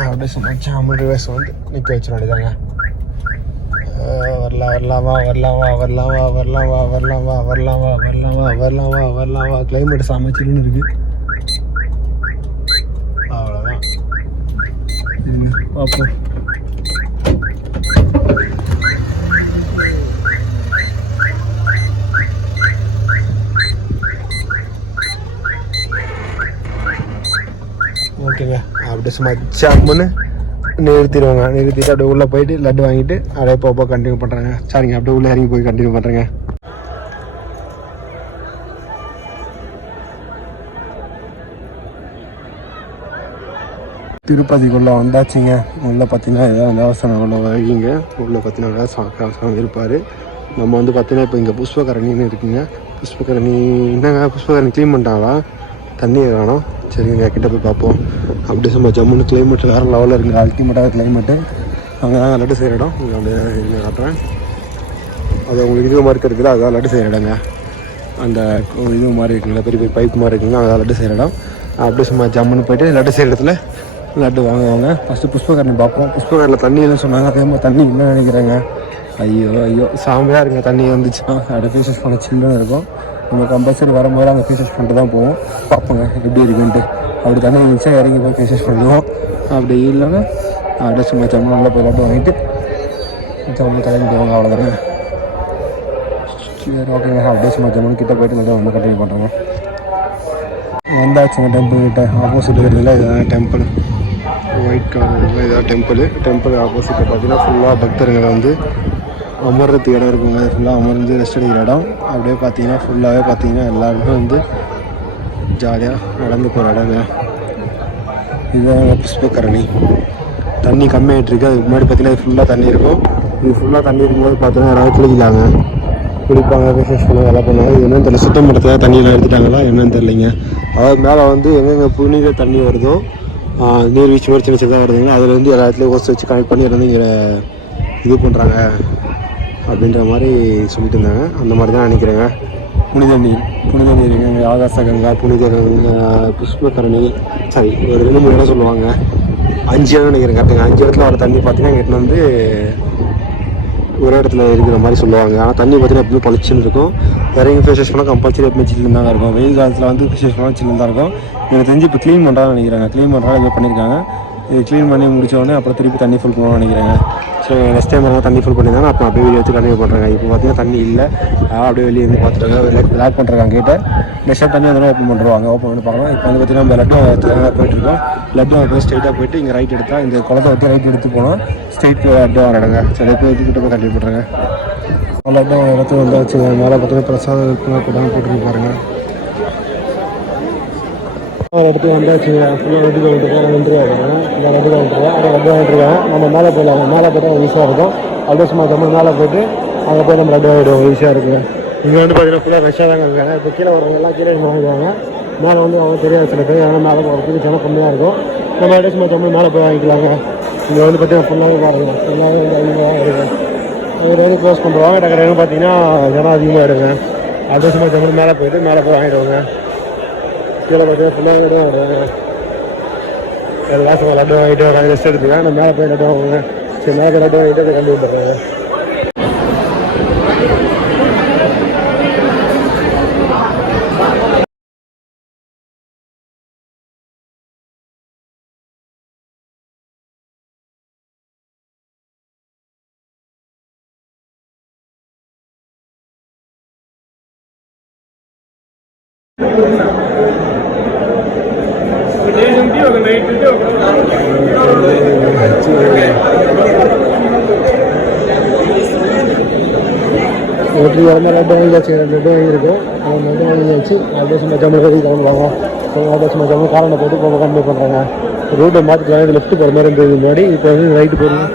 அப்படியே சும்மா ஜம்மு ரிவேஸ் வந்து நிற்க வச்சிட வேண்டியதாங்க. வரலாம் வா. கிளைமேட் சமைச்சிருன்னு இருக்கு. அவ்வளோதான், பார்ப்போம். ஓகேங்க, அப்படியே சும்மா ஜம்முன்னு நிறுத்திடுவாங்க. நிறுத்திட்டு அப்படியே உள்ளே போயிட்டு லட்டு வாங்கிட்டு அப்படியே போப்போ கண்டினியூ பண்ணுறாங்க. சரிங்க, அப்படியே உள்ளே இறங்கி போய் கண்டினியூ பண்ணுறேங்க. திருப்பதிக்குள்ளே வந்தாச்சுங்க. உள்ளே பார்த்தீங்கன்னா ஏதாவது தேவஸ்தானம் உள்ள வைங்க. உள்ளே பார்த்தீங்கன்னா சாமி இருப்பார். நம்ம வந்து பார்த்தீங்கன்னா இப்போ இங்கே புஷ்பகரணின்னு இருக்குங்க. புஷ்பகரணி என்னங்க, புஷ்பகரணி க்ளீன் பண்ணிட்டாங்களா? தண்ணி வேணும். சரிங்க, கிட்ட போய் பார்ப்போம். அப்படியே சும்மா ஜம்முன்னு கிளைமேட் வேறு லெவலில் இருக்குங்க. அல்டிமேட்டாக கிளைமேட்டு. அங்கே தான் லட்டு செய்கிற இடம். இங்கே அப்படியே காட்டுறேன். அது உங்களுக்கு இது மாதிரி இருக்குல்ல, அதுதான் லட்டு செய்கிற இடங்க. அந்த இது மாதிரி இருக்குங்களா, பெரிய பெரிய பைப் மாதிரி இருக்குங்க, அதான் லட்டு செய்கிற இடம். அப்படியே சும்மா ஜம்முன்னு போய்ட்டு லட்டு செய்கிற இடத்துல லட்டு வாங்குவாங்க. ஃபஸ்ட்டு புஷ்பகரணி பார்ப்போம். புஷ்பகரணியில் தண்ணி இல்லைன்னு சொன்னாங்க, அதே மாதிரி தண்ணி இல்லை நினைக்கிறேங்க. ஐயோ சாமியாக இருக்குங்க. தண்ணி வந்துச்சுன்னா அப்படியே ஃபேஸஸ் பண்ண சின்னதாக இருக்கும். நம்ம கம்பல்சரி வரும்போது அங்கே ஃபேஸஸ் பண்ணிட்டு தான் போவோம். பார்ப்போங்க எப்படி இருக்குன்ட்டு. அப்படி தண்ணி இருந்துச்சா இறங்கி போய் ஃபேஸஸ் பண்ணுவோம். அப்படி இல்லைன்னா அப்படியே சும்மா ஜம்மு நல்லா போய் லட்டு வாங்கிட்டு ஜம்மு கிளம்பி போவாங்க. அவ்வளோதாங்க. சரி, ஓகேங்க. அப்படியே சும்மா ஜம்மு கிட்டே போய்ட்டு நல்லா வந்து கண்டினியூ பண்ணுறோங்க. வந்தாச்சுங்க டெம்பிள் கிட்ட. ஆப்போசிட் இருக்கிறதுல இதுதான் டெம்பிள். ஒயிட் கலர் இதான் டெம்பிள் ஆப்போசிட்டில் பார்த்தீங்கன்னா ஃபுல்லாக பக்தருங்களை வந்து அமர்றதுக்கு இடம் இருக்குங்க. ஃபுல்லாக அமர்ந்து ரெஸ்ட் எடுக்கிற இடம். அப்படியே பார்த்தீங்கன்னா ஃபுல்லாகவே பார்த்தீங்கன்னா எல்லாருமே வந்து ஜாலியாக நடந்து போகிற இடங்க. இதுதான் புஷ்பகரணி. தண்ணி கம்மியாகிட்டு இருக்குது. அதுக்கு முன்னாடி பார்த்தீங்கன்னா இது ஃபுல்லாக தண்ணி இருக்கும். இது ஃபுல்லாக தண்ணி இருக்கும்போது பார்த்தீங்கன்னா யாராவது குளிக்கலாங்க, குளிப்பாங்க, ஃபேஷஸ் பண்ணுவாங்க, எல்லாம் பண்ணுவாங்க. இது என்னன்னு தெரியல, சுத்தம் பண்ணுறதுக்காக தண்ணியெலாம் எடுத்துட்டாங்களா என்னன்னு தெரியலைங்க. அதாவது மேலே வந்து எங்கெங்கே புனித தண்ணி வருதோ, நீர்வீழ்ச்சி மாதிரி சின்ன சின்னதாக வருதுங்க, அதில் வந்து எல்லா இடத்துலையும் ஓசை வச்சு கனெக்ட் பண்ணி வந்து இங்கே இது பண்ணுறாங்க அப்படின்ற மாதிரி சொல்லிட்டு இருந்தாங்க. அந்த மாதிரி தான் நினைக்கிறேங்க. புனித நீர் ஆகாச கங்கா, புனித கங்கா, புஷ்பகரணி, சரி ஒரு 2-3 இடம் சொல்லுவாங்க. 5 இடம் நினைக்கிறேன் கரெக்டுங்க. 5 இடத்துல வர தண்ணி பார்த்தீங்கன்னா இங்கிட்ட வந்து ஒரு இடத்துல இருக்கிற மாதிரி சொல்லுவாங்க. ஆனால் தண்ணி பார்த்தீங்கன்னா எப்பவுமே பளிச்சுன்னு இருக்கும். இறங்கி ஃபேஷஸ் பண்ணால் கம்பல்சரி எப்பவுமே சில்லுன்னு தான் இருக்கும். வெயில் காலத்தில் வந்து ஃபேஷஸ் பண்ணால் சில்லுன்னு தான் இருக்கும். எனக்கு தெரிஞ்சு இப்போ க்ளீன் பண்ணுறாங்கன்னு நினைக்கிறாங்க. க்ளீன் பண்ணுறாங்க, இது பண்ணியிருக்காங்க. இது க்ளீன் பண்ணி முடித்தோடனே அப்புறம் திருப்பி தண்ணி ஃபுல் பண்ணணும்னு நினைக்கிறேங்க. ஸோ நெக்ஸ்ட் டைம் தண்ணி ஃபுல் பண்ணியிருந்தாங்க அப்போ அப்படியே வெளியே வச்சு கண்டினியூ பண்ணுறாங்க. இப்போ பார்த்தீங்கன்னா தண்ணி இல்லை, அப்படியே வெளியே வந்து பார்த்துட்டு லாக் பண்ணுறாங்க கேட்டை. நெக்ஸ்ட் டைம் தண்ணி வந்து ஓப்பன் பண்ணுறாங்க. ஓப்பன் பண்ணி பார்க்கலாம். இப்போ வந்து பார்த்தீங்கன்னா நம்ம லட்டு போயிட்டுருக்கோம். லட்டு போய் ஸ்ட்ரைட்டாக போயிட்டு இங்கே ரைட் எடுத்தால் இந்த குளத்தை வச்சு ரைட் எடுத்து போனால் ஸ்ட்ரைட் லட்டு வரடுங்க. சரி போய் கிட்ட போய் கண்டினியூ பண்ணுறாங்க. லட்டு இடத்துல வந்து வச்சு மேலே பார்த்தீங்கன்னா பிரசாதம் போட்டுருக்கு பாருங்கள். எடுத்து வந்தாச்சு. ஃபுல்லாக ரெடி பண்ணிட்டுருக்கோம். 2 ரூபா ஃபுல்லாக ரெடி பண்ணிட்டுருக்கோம். அதை ரெடி பண்ணிட்டுருக்கேன். நம்ம மேலே போயிடலாம். மேலே போய்ட்டு ஈஸியாக இருக்கும். அப்படியே சும்மா ஜம்மு மேலே போய்ட்டு அங்கே போய் நம்ம ரெடி ஆகிடுவோம். ஈஸியாக இருக்குது. இங்கே வந்து பார்த்தீங்கன்னா ஃபுல்லாக ரஷ்ஷாக தாங்க இருக்காங்க. இப்போ கீழே வரவங்கெல்லாம் கீழே வாங்கிடுவாங்க. மேலே வந்து அவங்க தெரியாது சில பேர். ஏன்னா மேலே போகிறதுக்கு ஜனம் கம்மியாக இருக்கும். நம்ம அப்படியே சும்மா ஜம்மு மேலே போய் வாங்கிக்கலாங்க. இங்கே வந்து பார்த்தீங்கன்னா ஃபுல்லாகவே பாருங்கள். ஃபுல்லாகவே வந்து அதிகமாக இருக்குது. அது வந்து க்ளோஸ் பண்ணுறாங்க. டக்குனு பார்த்தீங்கன்னா ஜனம் அதிகமாக எடுங்க. அப்படியே சும்மா ஜம்மு மேலே போயிட்டு மேலே போய் வாங்கிடுவாங்க. கீழே பார்த்தீங்கன்னா ஃபுல்லாக இடம் வருவாங்க. எல்லாரும் லட்டு வாங்கிட்டு வராங்க. ரெஸ்ட் எடுத்துக்காங்க. நம்ம மேலே போய் லட்டு வாங்குவாங்க. சரி மேலே போய் லட்டு வாங்கிட்டு அதை கண்டு வந்துடுறாங்க. ஒரு இடமா லட்டு வாங்கியாச்சு. 2 லட்டு வாங்கியிருக்கோம். அவங்க லட்டு வாங்கியாச்சு. அப்படியே சும்மா ஜம்மு வரைக்கும் கிளம்புவாங்க. அப்படியே சும்மா ஜம்மு காரணத்தை போட்டு போக கண்டிப்பாக பண்ணுறாங்க. ரூட்டை மாற்றிக்கலாம். இது லெஃப்ட் போகிற மாதிரி இருந்தது முன்னாடி. இப்போ வந்து ரைட்டு போடுங்க.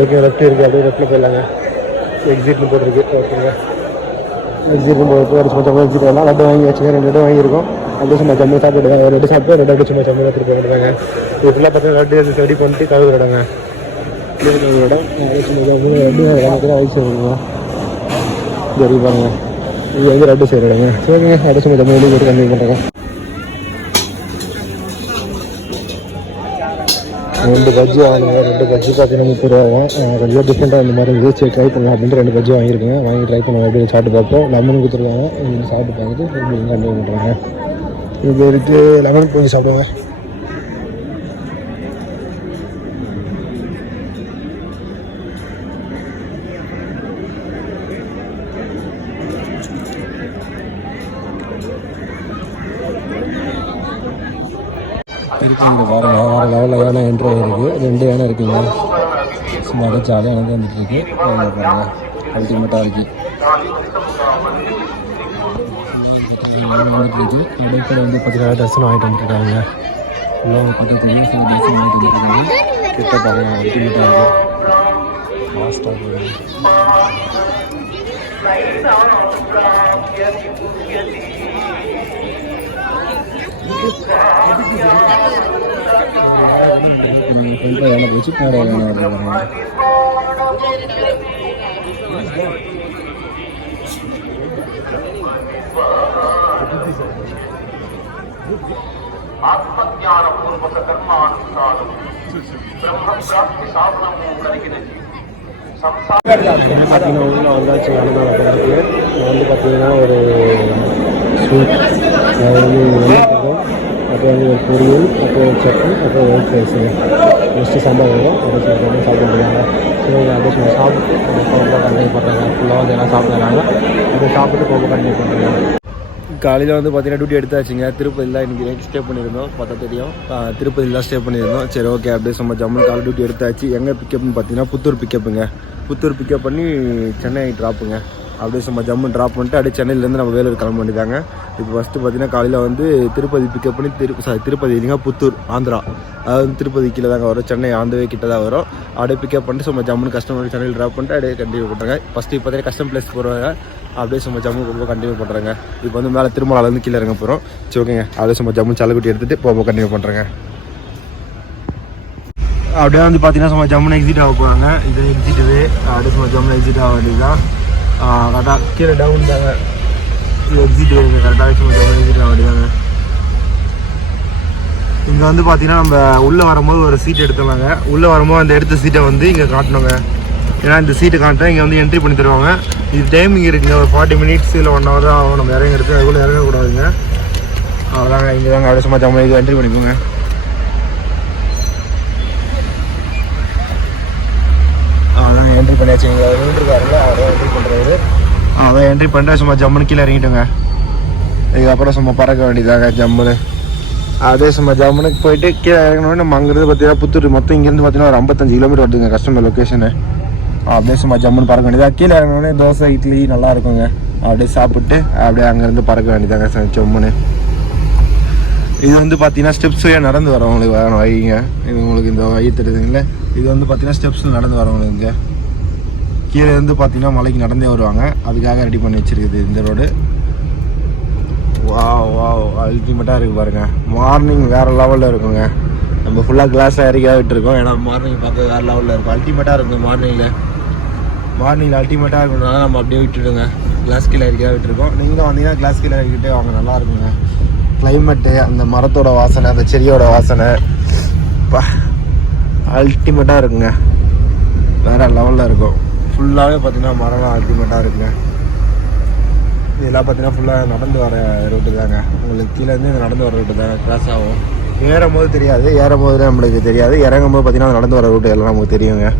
ஓகே லெஃப்ட் இருக்குது. அப்படியே லெஃப்ட்டில் போயிடலாங்க. எக்ஸிட்னு போட்டிருக்கு. ஓகேங்க எக்ஸிட்னு போட்டு ஒரு சும்மா ஜம்மு எக்ஸிட் வரலாம். லட்டு வாங்கியாச்சுங்க. 2 லட்டு வாங்கியிருக்கோம். அப்படியே சும்மா ஜம்மு சாப்பிட்டு 2 சாப்பிட்டு 2 லட்டு சும்மா ஜம்மு எடுத்துகிட்டு போயிடுறாங்க. இது ஃபுல்லாக பார்த்தீங்கன்னா லட்டு ரெடி பண்ணிட்டு கழுவு விடாங்க. இடம் சும்மா ஜம்மு லட்டு ஐஸ் வருவாங்க. சரி பாருங்க. இது வந்து ரெட்டு செய்கிறேங்க. சரிங்க அடுத்த சும்மா ஜம்மு வெளியே போட்டு கம்மி பண்ணுறேங்க. 2 பஜ்ஜி வாங்குங்க. 2 பஜ்ஜி பார்த்தீங்கன்னா 30 ரூபாங்க. கொஞ்சம் டிஃப்ரெண்ட்டாக இந்த மாதிரி இருந்துச்சு. ட்ரை பண்ணலாம் அப்படின்ட்டு 2 பஜ்ஜி வாங்கியிருக்கேன். வாங்கி ட்ரை பண்ண அப்படின்னு சாப்பிட்டு பார்ப்போம். லெமன் கொடுத்துருக்காங்க. இது சாப்பிட்டு பார்த்துட்டு இப்படி கண்டினியூ பண்ணுறாங்க. இது இருக்குது. லெமன் கொஞ்சம் சாப்பிடுவேன். இருக்குங்க வேறு லெவலில் யானை என்ட்ரி ஆகிருக்கு. 2 யானை இருக்குங்க. சும்மா அதை ஜாலியாக நடந்து வந்துட்டுருக்கு. பாருங்கள் அல்டிமேட்டாக இருக்குது. வந்துட்டுருக்கு. இடைப்பட வந்து பார்த்தீங்கன்னா தரிசனம் ஆகிட்டு வந்துட்டுருக்காங்க. எல்லாம் பக்கத்துலேயும் தரிசனம் ஆகிட்டு வந்துருக்காங்க. கிட்ட பாருங்கள் அல்டிமேட்டாக இருக்குது. ஃபாஸ்ட்டாக போகுது. யானை போச்சு. பேர யானை வருவாங்க. பார்த்தீங்கன்னா உள்ள வந்தாச்சு. அன்னதான படத்துக்கு வந்து பார்த்தீங்கன்னா ஒரு ஸ்வீட், அப்புறம் வந்து ஒரு பொரியல், அப்புறம் ஒரு சட்னி, அப்புறம் ஒயிட் ரைஸு, நெக்ஸ்ட்டு சாம்பார் வரும். அப்படியே சொல்லி சாப்பிட்டுருக்காங்க. ஸோ அப்படியே சொல்லி சாப்பிட்டு ரொம்ப கண்டினியூ பண்ணுறாங்க. ஃபுல்லாக வந்து எல்லாம் சாப்பிட்றாங்க. அதை சாப்பிட்டு ரொம்ப கண்டினியூ பண்ணுறாங்க. காலையில் வந்து பார்த்தீங்கன்னா டியூட்டி எடுத்தாச்சுங்க. திருப்பதியில் இன்றைக்கி நைட் ஸ்டே பண்ணியிருந்தோம். பார்த்தா தெரியும். திருப்பதியில் தான் ஸ்டே பண்ணியிருந்தோம். சரி ஓகே அப்படியே சும்மா ஜம்மு காலை டியூட்டி எடுத்தாச்சு. எங்கே பிக்கப்னு பார்த்தீங்கன்னா புத்தூர் பிக்கப்புங்க. புத்தூர் பிக்கப் பண்ணி சென்னை ட்ராப்புங்க. அப்படியே சும்மா ஜம்மு ட்ராப் பண்ணிட்டு அப்படியே சென்னையிலேருந்து நம்ம வேலூர் கிளம்ப வேண்டியதாங்க. இப்போ ஃபஸ்ட்டு பார்த்தீங்கன்னா காலையில் வந்து திருப்பதி பிக்கப் பண்ணி திருப்பதி இல்லைங்க புத்தூர் ஆந்திரா. அதாவது வந்து திருப்பதி கீழே தாங்க வரும். சென்னை ஆந்தவே கிட்ட தான் வரும். அப்படியே பிக்கப் பண்ணிட்டு சும்மா ஜம்முன்னு கஸ்டமர் சென்னையில் ட்ராப் பண்ணிட்டு அப்படியே கண்டினியூ பண்ணுறாங்க. ஃபஸ்ட்டு இப்போ பார்த்தீங்கன்னா கஸ்டம் பிளேஸ் போகிறாங்க. அப்படியே சும்மா ஜம்மு ரொம்ப கண்டினியூ பண்ணுறாங்க. இப்போ வந்து மேலே திருமலாலேருந்து கீழே இறங்க போகிறோம். சரி ஓகேங்க அப்படியே சும்மா ஜம்மு சலக்குட்டி எடுத்துகிட்டு போக கண்டினியூ பண்ணுறேங்க. அப்படியே வந்து பார்த்தீங்கன்னா சும்மா ஜம்முன்னு எக்ஸிட் ஆக போகிறாங்க. இது எக்ஸிட்டுவே அப்படியே சும்மா ஜம்முன்னு எக்ஸிட் ஆக வேண்டியது தான். கரெக்டாக கீழே டவுன் தாங்க. இது எக்ஸிட் வருங்க. கரெக்டாக சும்மா ஜம்முன்னு எக்ஸிட் ஆக வேண்டியதாங்க. இங்கே வந்து பார்த்தீங்கன்னா நம்ம உள்ளே வரும்போது ஒரு சீட் எடுத்துலாங்க. உள்ளே வரும்போது அந்த எடுத்த சீட்டை வந்து இங்கே காட்டணுங்க. ஏன்னா இந்த சீட்டை காட்டினா இங்கே வந்து என்ட்ரி பண்ணி தருவாங்க. இது டைமிங் இருக்குங்க. ஒரு 40 மினிட்ஸ் இல்லை 1 ஹவர் தான் ஆகும் நம்ம இறங்கிறது. அதுக்குள்ளே இறங்கக்கூடாதுங்க. அவ்வளோதாங்க. இங்கே தாங்க அப்படியே சும்மா ஜம்முன்னு என்ட்ரி பண்ணிக்கோங்க. என்ட்ரி பண்ணியாச்சு. இங்கே இருக்காருல்ல அவரை என்ட்ரி பண்ணுறாரு. அதான் என்ட்ரி பண்ணிட்டு சும்மா ஜம்முன்னு கீழே இறங்கிட்டோங்க. இதுக்கப்புறம் சும்மா பறக்க வேண்டியதாங்க ஜம்முன்னு. அதே சும்மா ஜம்முனுக்கு போயிட்டு கீழே இறங்கணும்னு நம்ம அங்கேருந்து பார்த்தீங்கன்னா புத்தூர் மொத்தம் இங்கேருந்து பார்த்தீங்கன்னா ஒரு 55 கிலோமீட்டர் வருதுங்க கஸ்டமர் லொக்கேஷனு. அப்படியே சும்மா ஜம்முன்னு பறக்க வேண்டியதாக. கீழே இறங்கினோடனே தோசை இட்லி நல்லா இருக்குங்க. அப்படியே சாப்பிட்டு அப்படியே அங்கேருந்து பறக்க வேண்டியதாங்க ஜம்முன்னு. இது வந்து பார்த்தீங்கன்னா ஸ்டெப்ஸ் வழியாக நடந்து வரவங்களுக்கு வேணும் வழிங்க. இது உங்களுக்கு இந்த வழி தெரியுதுங்களே, இது வந்து பார்த்தீங்கன்னா ஸ்டெப்ஸில் நடந்து வரவங்களுக்கு. இங்கே கீழே இருந்து பார்த்தீங்கன்னா மலைக்கு நடந்தே வருவாங்க. அதுக்காக ரெடி பண்ணி வச்சுருக்குது இந்த ரோடு. வாவ் அல்டிமேட்டாக இருக்குது பாருங்கள். மார்னிங் வேறு லெவலில் இருக்குங்க. நம்ம ஃபுல்லாக கிளாஸாக இறக்கியாக விட்டுருக்கோம். ஏன்னா மார்னிங் பார்க்க வேறு லெவலில் இருக்கும். அல்டிமேட்டாக இருக்கும் மார்னிங்கில் அல்டிமேட்டாக இருக்கணும்னா நம்ம அப்படியே விட்டுடுங்க. கிளாஸ் கீழே இறக்கியாக விட்டுருக்கோம். நீங்களும் வந்தீங்கன்னா கிளாஸ் கீழே இறக்கிட்டே வாங்க, நல்லா இருக்குங்க. கிளைமேட்டு, அந்த மரத்தோட வாசனை, அந்த செடியோட வாசனை அல்டிமேட்டாக இருக்குங்க. வேறு லெவலில் இருக்கும். ஃபுல்லாகவே பார்த்தீங்கன்னா மரம்லாம் அல்டிமேட்டாக இருக்குங்க. இதெல்லாம் பார்த்தீங்கன்னா ஃபுல்லாக நடந்து வர ரூட்டு தாங்க. உங்களுக்கு கீழேருந்து நடந்து வர ரூட்டு தான் கிராஸ் ஆகும். ஏறும் போது தெரியாது, ஏறும் போது நம்மளுக்கு தெரியாது. இறங்கும் போது பார்த்தீங்கன்னா நடந்து வர ரூட்டு எல்லாம் நமக்கு தெரியுங்க.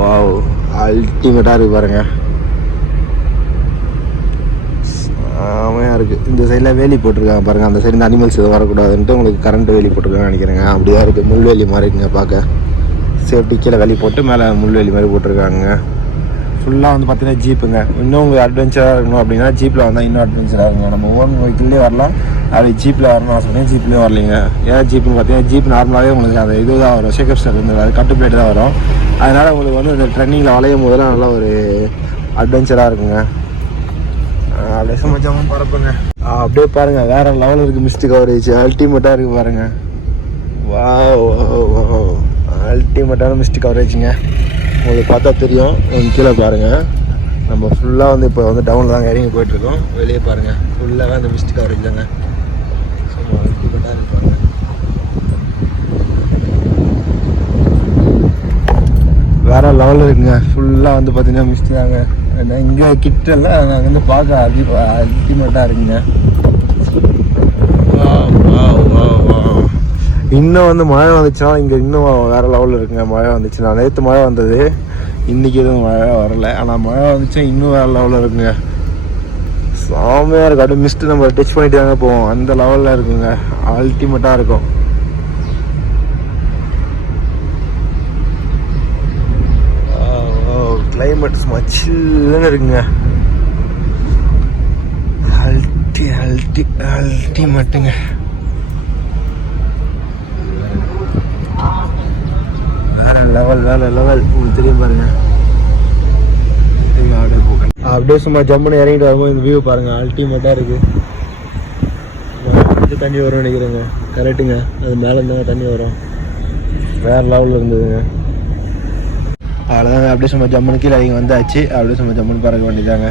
வாவ் அல்டிமேட்டாக இருக்குது பாருங்கள். செமையாக இருக்குது. இந்த சைடில் வேலி போட்டிருக்காங்க பாருங்கள். அந்த சைடு இந்த அனிமல்ஸ் எதுவும் வரக்கூடாதுன்ட்டு உங்களுக்கு கரண்ட் வேலி போட்டிருக்காங்கன்னு நினைக்கிறேங்க. அப்படியே இருக்குது. முள்வேலி மாதிரி இருக்குங்க பார்க்க. சேஃப்டி கீழே வேலி போட்டு மேலே முள்வேலி மாதிரி போட்டிருக்காங்க. ஃபுல்லாக வந்து பார்த்தீங்கன்னா ஜீப்புங்க. இன்னும் உங்களுக்கு அட்வென்ச்சராக இருக்கணும் அப்படின்னா ஜீப்பில் வந்தால் இன்னும் அட்வென்ச்சராக இருக்குங்க. நம்ம ஓன் வெஹிக்கிள்லேயே வரலாம், அப்படி ஜீப்பில் வரணும் ஆசைப்பட்டேன் ஜீப்லேயும் வரலைங்க. ஏன் ஜீப்புன்னு பார்த்தீங்கன்னா ஜீப் நார்மலாகவே உங்களுக்கு அந்த இது தான் வரும், ஷேக்கப் ஸ்டார் இருந்தது, அது கட்டு பிளேட் தான் வரும். அதனால் உங்களுக்கு வந்து இந்த ட்ரெண்டிங்கில் வளையும் போதெல்லாம் நல்லா ஒரு அட்வென்ச்சராக இருக்குங்க. அப்படியே சும்மா ஜம்முன்னு பறப்புங்க. அப்படியே பாருங்கள், வேறு லெவலில் இருக்குது. மிஸ்ட் கவரேஜ் அல்டிமேட்டாக இருக்குது பாருங்கள். அல்டிமேட்டான மிஸ்ட் கவரேஜுங்க. உங்களுக்கு பார்த்தா தெரியும். கீழே பாருங்கள், நம்ம ஃபுல்லாக வந்து இப்போ வந்து டவுனில் தாங்க இறங்கி போயிட்டுருக்கோம். வெளியே பாருங்கள், ஃபுல்லாகவே அந்த மிஸ்ட் கவரேஜ் தாங்க. சும்மா அல்டிமேட்டாக இருப்பாங்க. வேறு லெவலில் இருக்குங்க. ஃபுல்லாக வந்து பார்த்தீங்கன்னா மிஸ்ட் தாங்க. இங்கே கிட்டல நாங்கள் வந்து பார்க்க அல்டிமேட்டாக இருக்குங்க. இன்னும் வந்து மழை வந்துச்சுன்னா இங்கே இன்னும் வேறு லெவலில் இருக்குங்க. மழை வந்துச்சுன்னா நேற்று மழை வந்தது, இன்றைக்கி எதுவும் மழை வரலை. ஆனால் மழை வந்துச்சுன்னா இன்னும் வேறு லெவலில் இருக்குங்க. சாமையாக இருக்கும். அப்படியே மிஸ்ட்டு நம்ம டச் பண்ணிட்டு தாங்க போவோம். அந்த லெவலில் இருக்குங்க. அல்டிமேட்டாக இருக்கும். கிளைமேட் சும்மா சில்லுன்னு இருக்குங்க. அல்டிமேட்டுங்க. வேற லெவல் உங்களுக்கு தெரியும் பாருங்க. அப்படியே சும்மா ஜம்முன்னு இறங்கிட்டு வரும்போது இந்த வியூ பாருங்க, அல்டிமேட்டாக இருக்கு. கொஞ்சம் தண்ணி வரும்னு நினைக்கிறேங்க. கரெக்டுங்க, அது மேலே இருந்தாங்க தண்ணி வரும். வேற லெவலில் இருந்ததுங்க. அவ்வளோதாங்க. அப்படியே சும்மா ஜம்முன்னு கீழே இங்கே வந்தாச்சு. அப்படியே சும்மா ஜம்முன்னு பறக்க வேண்டியதாங்க.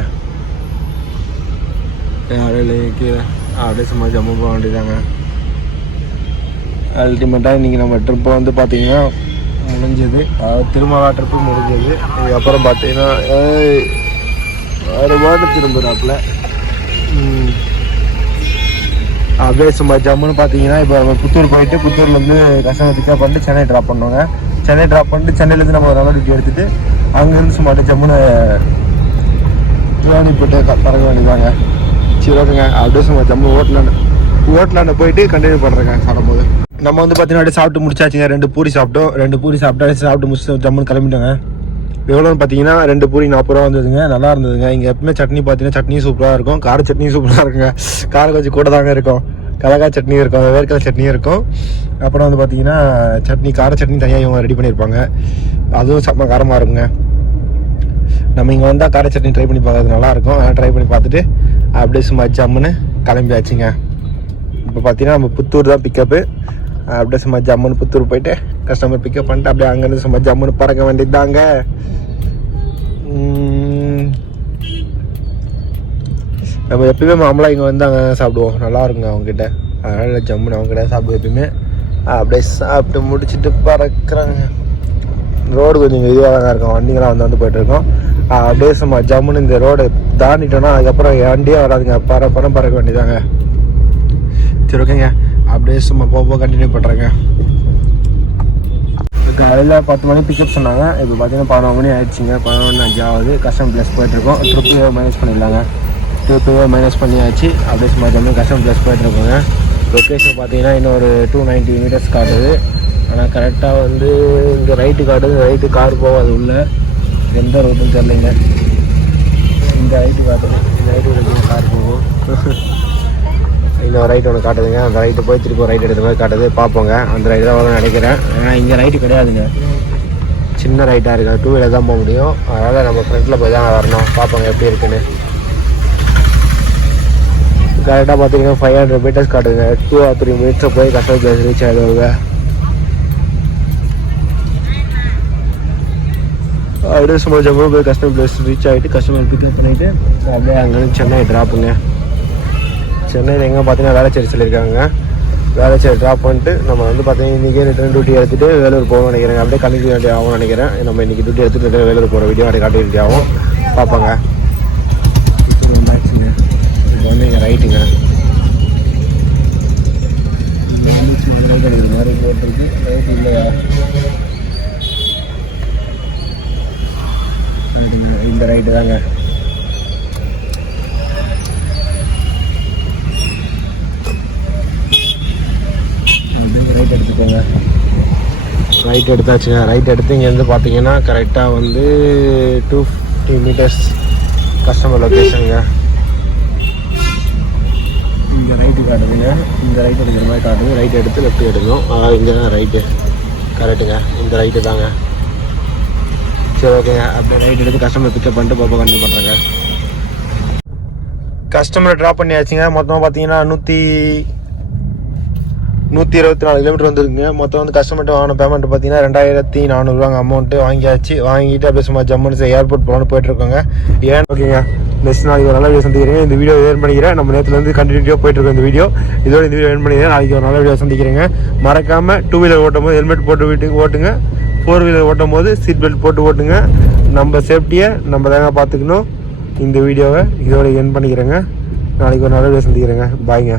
அப்படியே கீழே அப்படியே சும்மா ஜம்மு போக வேண்டியதாங்க. அல்டிமேட்டாக இன்றைக்கி நம்ம ட்ரிப்பை வந்து பார்த்தீங்கன்னா முடிஞ்சது. திருமலா ட்ரிப்பு முடிஞ்சது. இதுக்கப்புறம் பார்த்தீங்கன்னா ஒரு வார்டு திரும்புகிறாப்புல. அப்படியே சும்மா ஜம்முன்னு பார்த்தீங்கன்னா இப்போ நம்ம புத்தூர் போயிட்டு புத்தூர்லேருந்து கஸ்டமர் பிக்கப் பண்ணிட்டு சென்னை ட்ராப் பண்ணுவாங்க. சென்னை ட்ராப் பண்ணிட்டு சென்னையிலேருந்து நம்ம ஒரு நல்ல டியூட்டி எடுத்துகிட்டு அங்கேருந்து சும்மா ஜம்முன்னு ட்ராவலிங் போய்ட்டு பறக்க வேண்டியதாங்க. சரி ஓகேங்க. அப்படியே சும்மா ஜம்மு ஓட்டலாண்ட போயிட்டு கண்டினியூ பண்ணுறேங்க சாப்பிடும்போது. நம்ம வந்து பார்த்தீங்கன்னா அப்படியே சாப்பிட்டு முடிச்சாச்சுங்க. 2 பூரி சாப்பிட்டோம். 2 பூரி சாப்பிட்டு முடிச்சு ஜம்முன்னு கிளம்பிட்டோங்க. எவ்வளோன்னு பார்த்தீங்கன்னா 2 பூரி 40 ரூபா வந்ததுங்க. நல்லா இருந்ததுங்க. இங்கே எப்பவுமே சட்னி பார்த்தீங்கன்னா சட்னியும் சூப்பராக இருக்கும், கார சட்னியும் சூப்பராக இருக்குங்க. காரம் கொஞ்சம் கூட தாங்க இருக்கும். கலக்காய் சட்னியும் இருக்கும், வேர்க்கடலை சட்னியும் இருக்கும். அப்புறம் வந்து பார்த்தீங்கன்னா கார சட்னி தனியாக இவங்க ரெடி பண்ணியிருப்பாங்க. அதுவும் செம்ம காரமாக இருக்குங்க. நம்ம இங்கே வந்தால் கார சட்னி ட்ரை பண்ணி பார்க்கறது நல்லாயிருக்கும். அதனால் ட்ரை பண்ணி பார்த்துட்டு அப்படியே சும்மா ஜம்முன்னு கிளம்பியாச்சுங்க. இப்போ பார்த்தீங்கன்னா நம்ம புத்தூர் தான் பிக்கப்பு. அப்படியே சும்மா ஜம்முன்னு புத்தூர் போயிட்டு கஸ்டமர் பிக்கப் பண்ணிட்டு அப்படியே அங்கேருந்து சும்மா ஜம்முன்னு பறக்க வேண்டியது தாங்க. நம்ம எப்பயுமே மாமலாக இங்கே வந்து அங்கே சாப்பிடுவோம், நல்லாயிருக்குங்க அவங்ககிட்ட. அதனால் ஜம்முன்னு அவங்ககிட்ட சாப்பிடுவோம் எப்பயுமே. அப்படியே சாப்பிட்டு முடிச்சுட்டு பறக்கிறாங்க. ரோடு கொஞ்சம் மெதுவாக தான் இருக்கும், வண்டிங்கெல்லாம் வந்து போயிட்டுருக்கோம். அப்படியே சும்மா ஜம்முன்னு இந்த ரோடை தாண்டிட்டோன்னா அதுக்கப்புறம் வண்டியே வராதுங்க. பணம் பறக்க வேண்டியதாங்க. சரி ஓகேங்க. அப்படியே சும்மா போக கண்டினியூ பண்ணுறேங்க. காலையில் 10 மணி பிக்கப் சொன்னாங்க. இப்போ பார்த்தீங்கன்னா 11 மணி ஆயிடுச்சுங்க. 11:05 ஆகுது. கஸ்டம் ப்ளஸ் போயிட்டுருக்கோம். ட்ரிப்பு மைனஸ் பண்ணிடலாங்க. ட்ரிப்பு மைனஸ் பண்ணியாச்சு. அப்படியே சும்மா ஜம்மு கஸ்டம் ப்ளஸ் போயிட்டுருக்கோங்க. லொக்கேஷன் பார்த்தீங்கன்னா இன்னும் ஒரு 290 மீட்டர்ஸ் காட்டுது. ஆனால் கரெக்டாக வந்து இங்கே ரைட்டு காட்டுது. ரைட்டு கார் போகாது உள்ள. எந்த ரோட்டுன்னு தெரியலைங்க. இந்த ரைட்டு காட்டுது. இந்த ரைட்டு கார் போகும். இன்னொரு ரைட்டு ஒன்று காட்டுதுங்க. அந்த ரைட்டு போய் திருப்பி ரைட் எடுத்த மாதிரி காட்டுது. பார்ப்போங்க. அந்த ரைட்டு தான் வரும்னு நினைக்கிறேன். ஏன்னா இங்கே ரைட்டு கிடையாதுங்க. சின்ன ரைட்டாக இருக்குது. 2 வீலர் தான் போக முடியும். அதனால் நம்ம ஃப்ரண்ட்டில் போய் தான் வரணும். பார்ப்போங்க எப்படி இருக்குன்னு. கரெக்டாக பார்த்தீங்கன்னா 500 மீட்டர்ஸ் காட்டுதுங்க. 2 or 3 மினிட்ஸில் போய் கஸ்டமர் பிளேஸ் ரீச் ஆகிடுவாங்க. அப்படியே சும்மா ஜம்மு போய் கஸ்டமர் பிளேஸ் ரீச் ஆகிட்டு கஸ்டமர் பிக்கப் பண்ணிவிட்டு அப்படியே அங்கேருந்து சென்னை ட்ராப்புங்க. சென்னையில் எங்கே பார்த்தீங்கன்னா வேளச்சேரி சொல்லியிருக்காங்க. வேளச்சேரி ட்ராப் பண்ணிட்டு நம்ம வந்து பார்த்தீங்கன்னா இன்றைக்கி ரிட்டர்ன் டியூட்டி எடுத்துகிட்டு வேலூர் போகணும்னு நினைக்கிறேன். அப்படியே கண்டினியூ வேண்டிய ஆகும்னு நினைக்கிறேன். நம்ம இன்றைக்கி டியூட்டி எடுத்துகிட்டு வேலூர் போகிற வீடியோ அப்படியே காட்ட வேண்டிய ஆகும். பார்ப்பாங்க. இப்போ மேட்ச்சுங்க. இப்போ வந்து எங்கள் ரைட்டுங்க. ரைட் அடிக்கிற மாதிரி போட்டிருக்கு. ரைட்டு இல்லையா? இந்த ரைட்டு தாங்க. ரைட் எடுத்துக்கோங்க. ரைட் எடுத்தாச்சுங்க. ரைட் எடுத்து இங்கேருந்து பார்த்தீங்கன்னா கரெக்டாக வந்து 250 மீட்டர்ஸ் கஸ்டமர் லொக்கேஷனுங்க. இங்கே ரைட்டு காட்டுதுங்க. இந்த ரைட் எடுக்கிற மாதிரி காட்டுது. ரைட் எடுத்து லெஃப்ட் எடுக்கணும். இங்கே தான் ரைட்டு கரெக்டுங்க. இந்த ரைட்டு தாங்க. சரி ஓகேங்க. அப்படியே ரைட் எடுத்து கஸ்டமர் பிக்கப் பண்ணிட்டு பாப்பா கண்டினியூ பண்ணுறேங்க. கஸ்டமரை ட்ராப் பண்ணியாச்சுங்க. மொத்தமாக பார்த்தீங்கன்னா 124 கிலோமீட்டர் வந்துருக்குங்க. மொத்தம் வந்து கஸ்டமர்கிட்ட வாங்கின பேமெண்ட் பார்த்தீங்கன்னா 2400 அமௌண்ட்டு வாங்கியாச்சு. வாங்கிட்டு அப்படியே சும்மா ஜம்முன்னு ஏர்போர்ட் போகலான்னு போயிட்டுருக்கோங்க. ஏன் ஓகேங்க. நெக்ஸ்ட் நாளைக்கு ஒரு நல்ல வீடியோ சந்திக்கிறேன். இந்த வீடியோ ஏன் பண்ணிக்கிறேன். நம்ம நேரத்துலேருந்து கண்டினியூட்டியாக போயிட்டுருக்கோம் இந்த வீடியோ. இதோட இந்த வீடியோ ஏன் பண்ணிக்கிறேன். நாளைக்கு ஒரு நல்ல வீடியோ சந்திக்கிறேங்க. மறக்காமல் 2 வீலர் ஓட்டும் போது ஹெல்மெட் போட்டு ஓட்டுங்க. 4 வீலர் ஓட்டும் போது சீட் பெல்ட் போட்டு ஓட்டுங்க. நம்ம சேஃப்டியை நம்ம தாங்க பார்த்துக்கணும். இந்த வீடியோவை இதோட என் பண்ணிக்கிறேங்க. நாளைக்கு ஒரு நல்ல வீடியோ சந்திக்கிறேங்க. பாய்ங்க.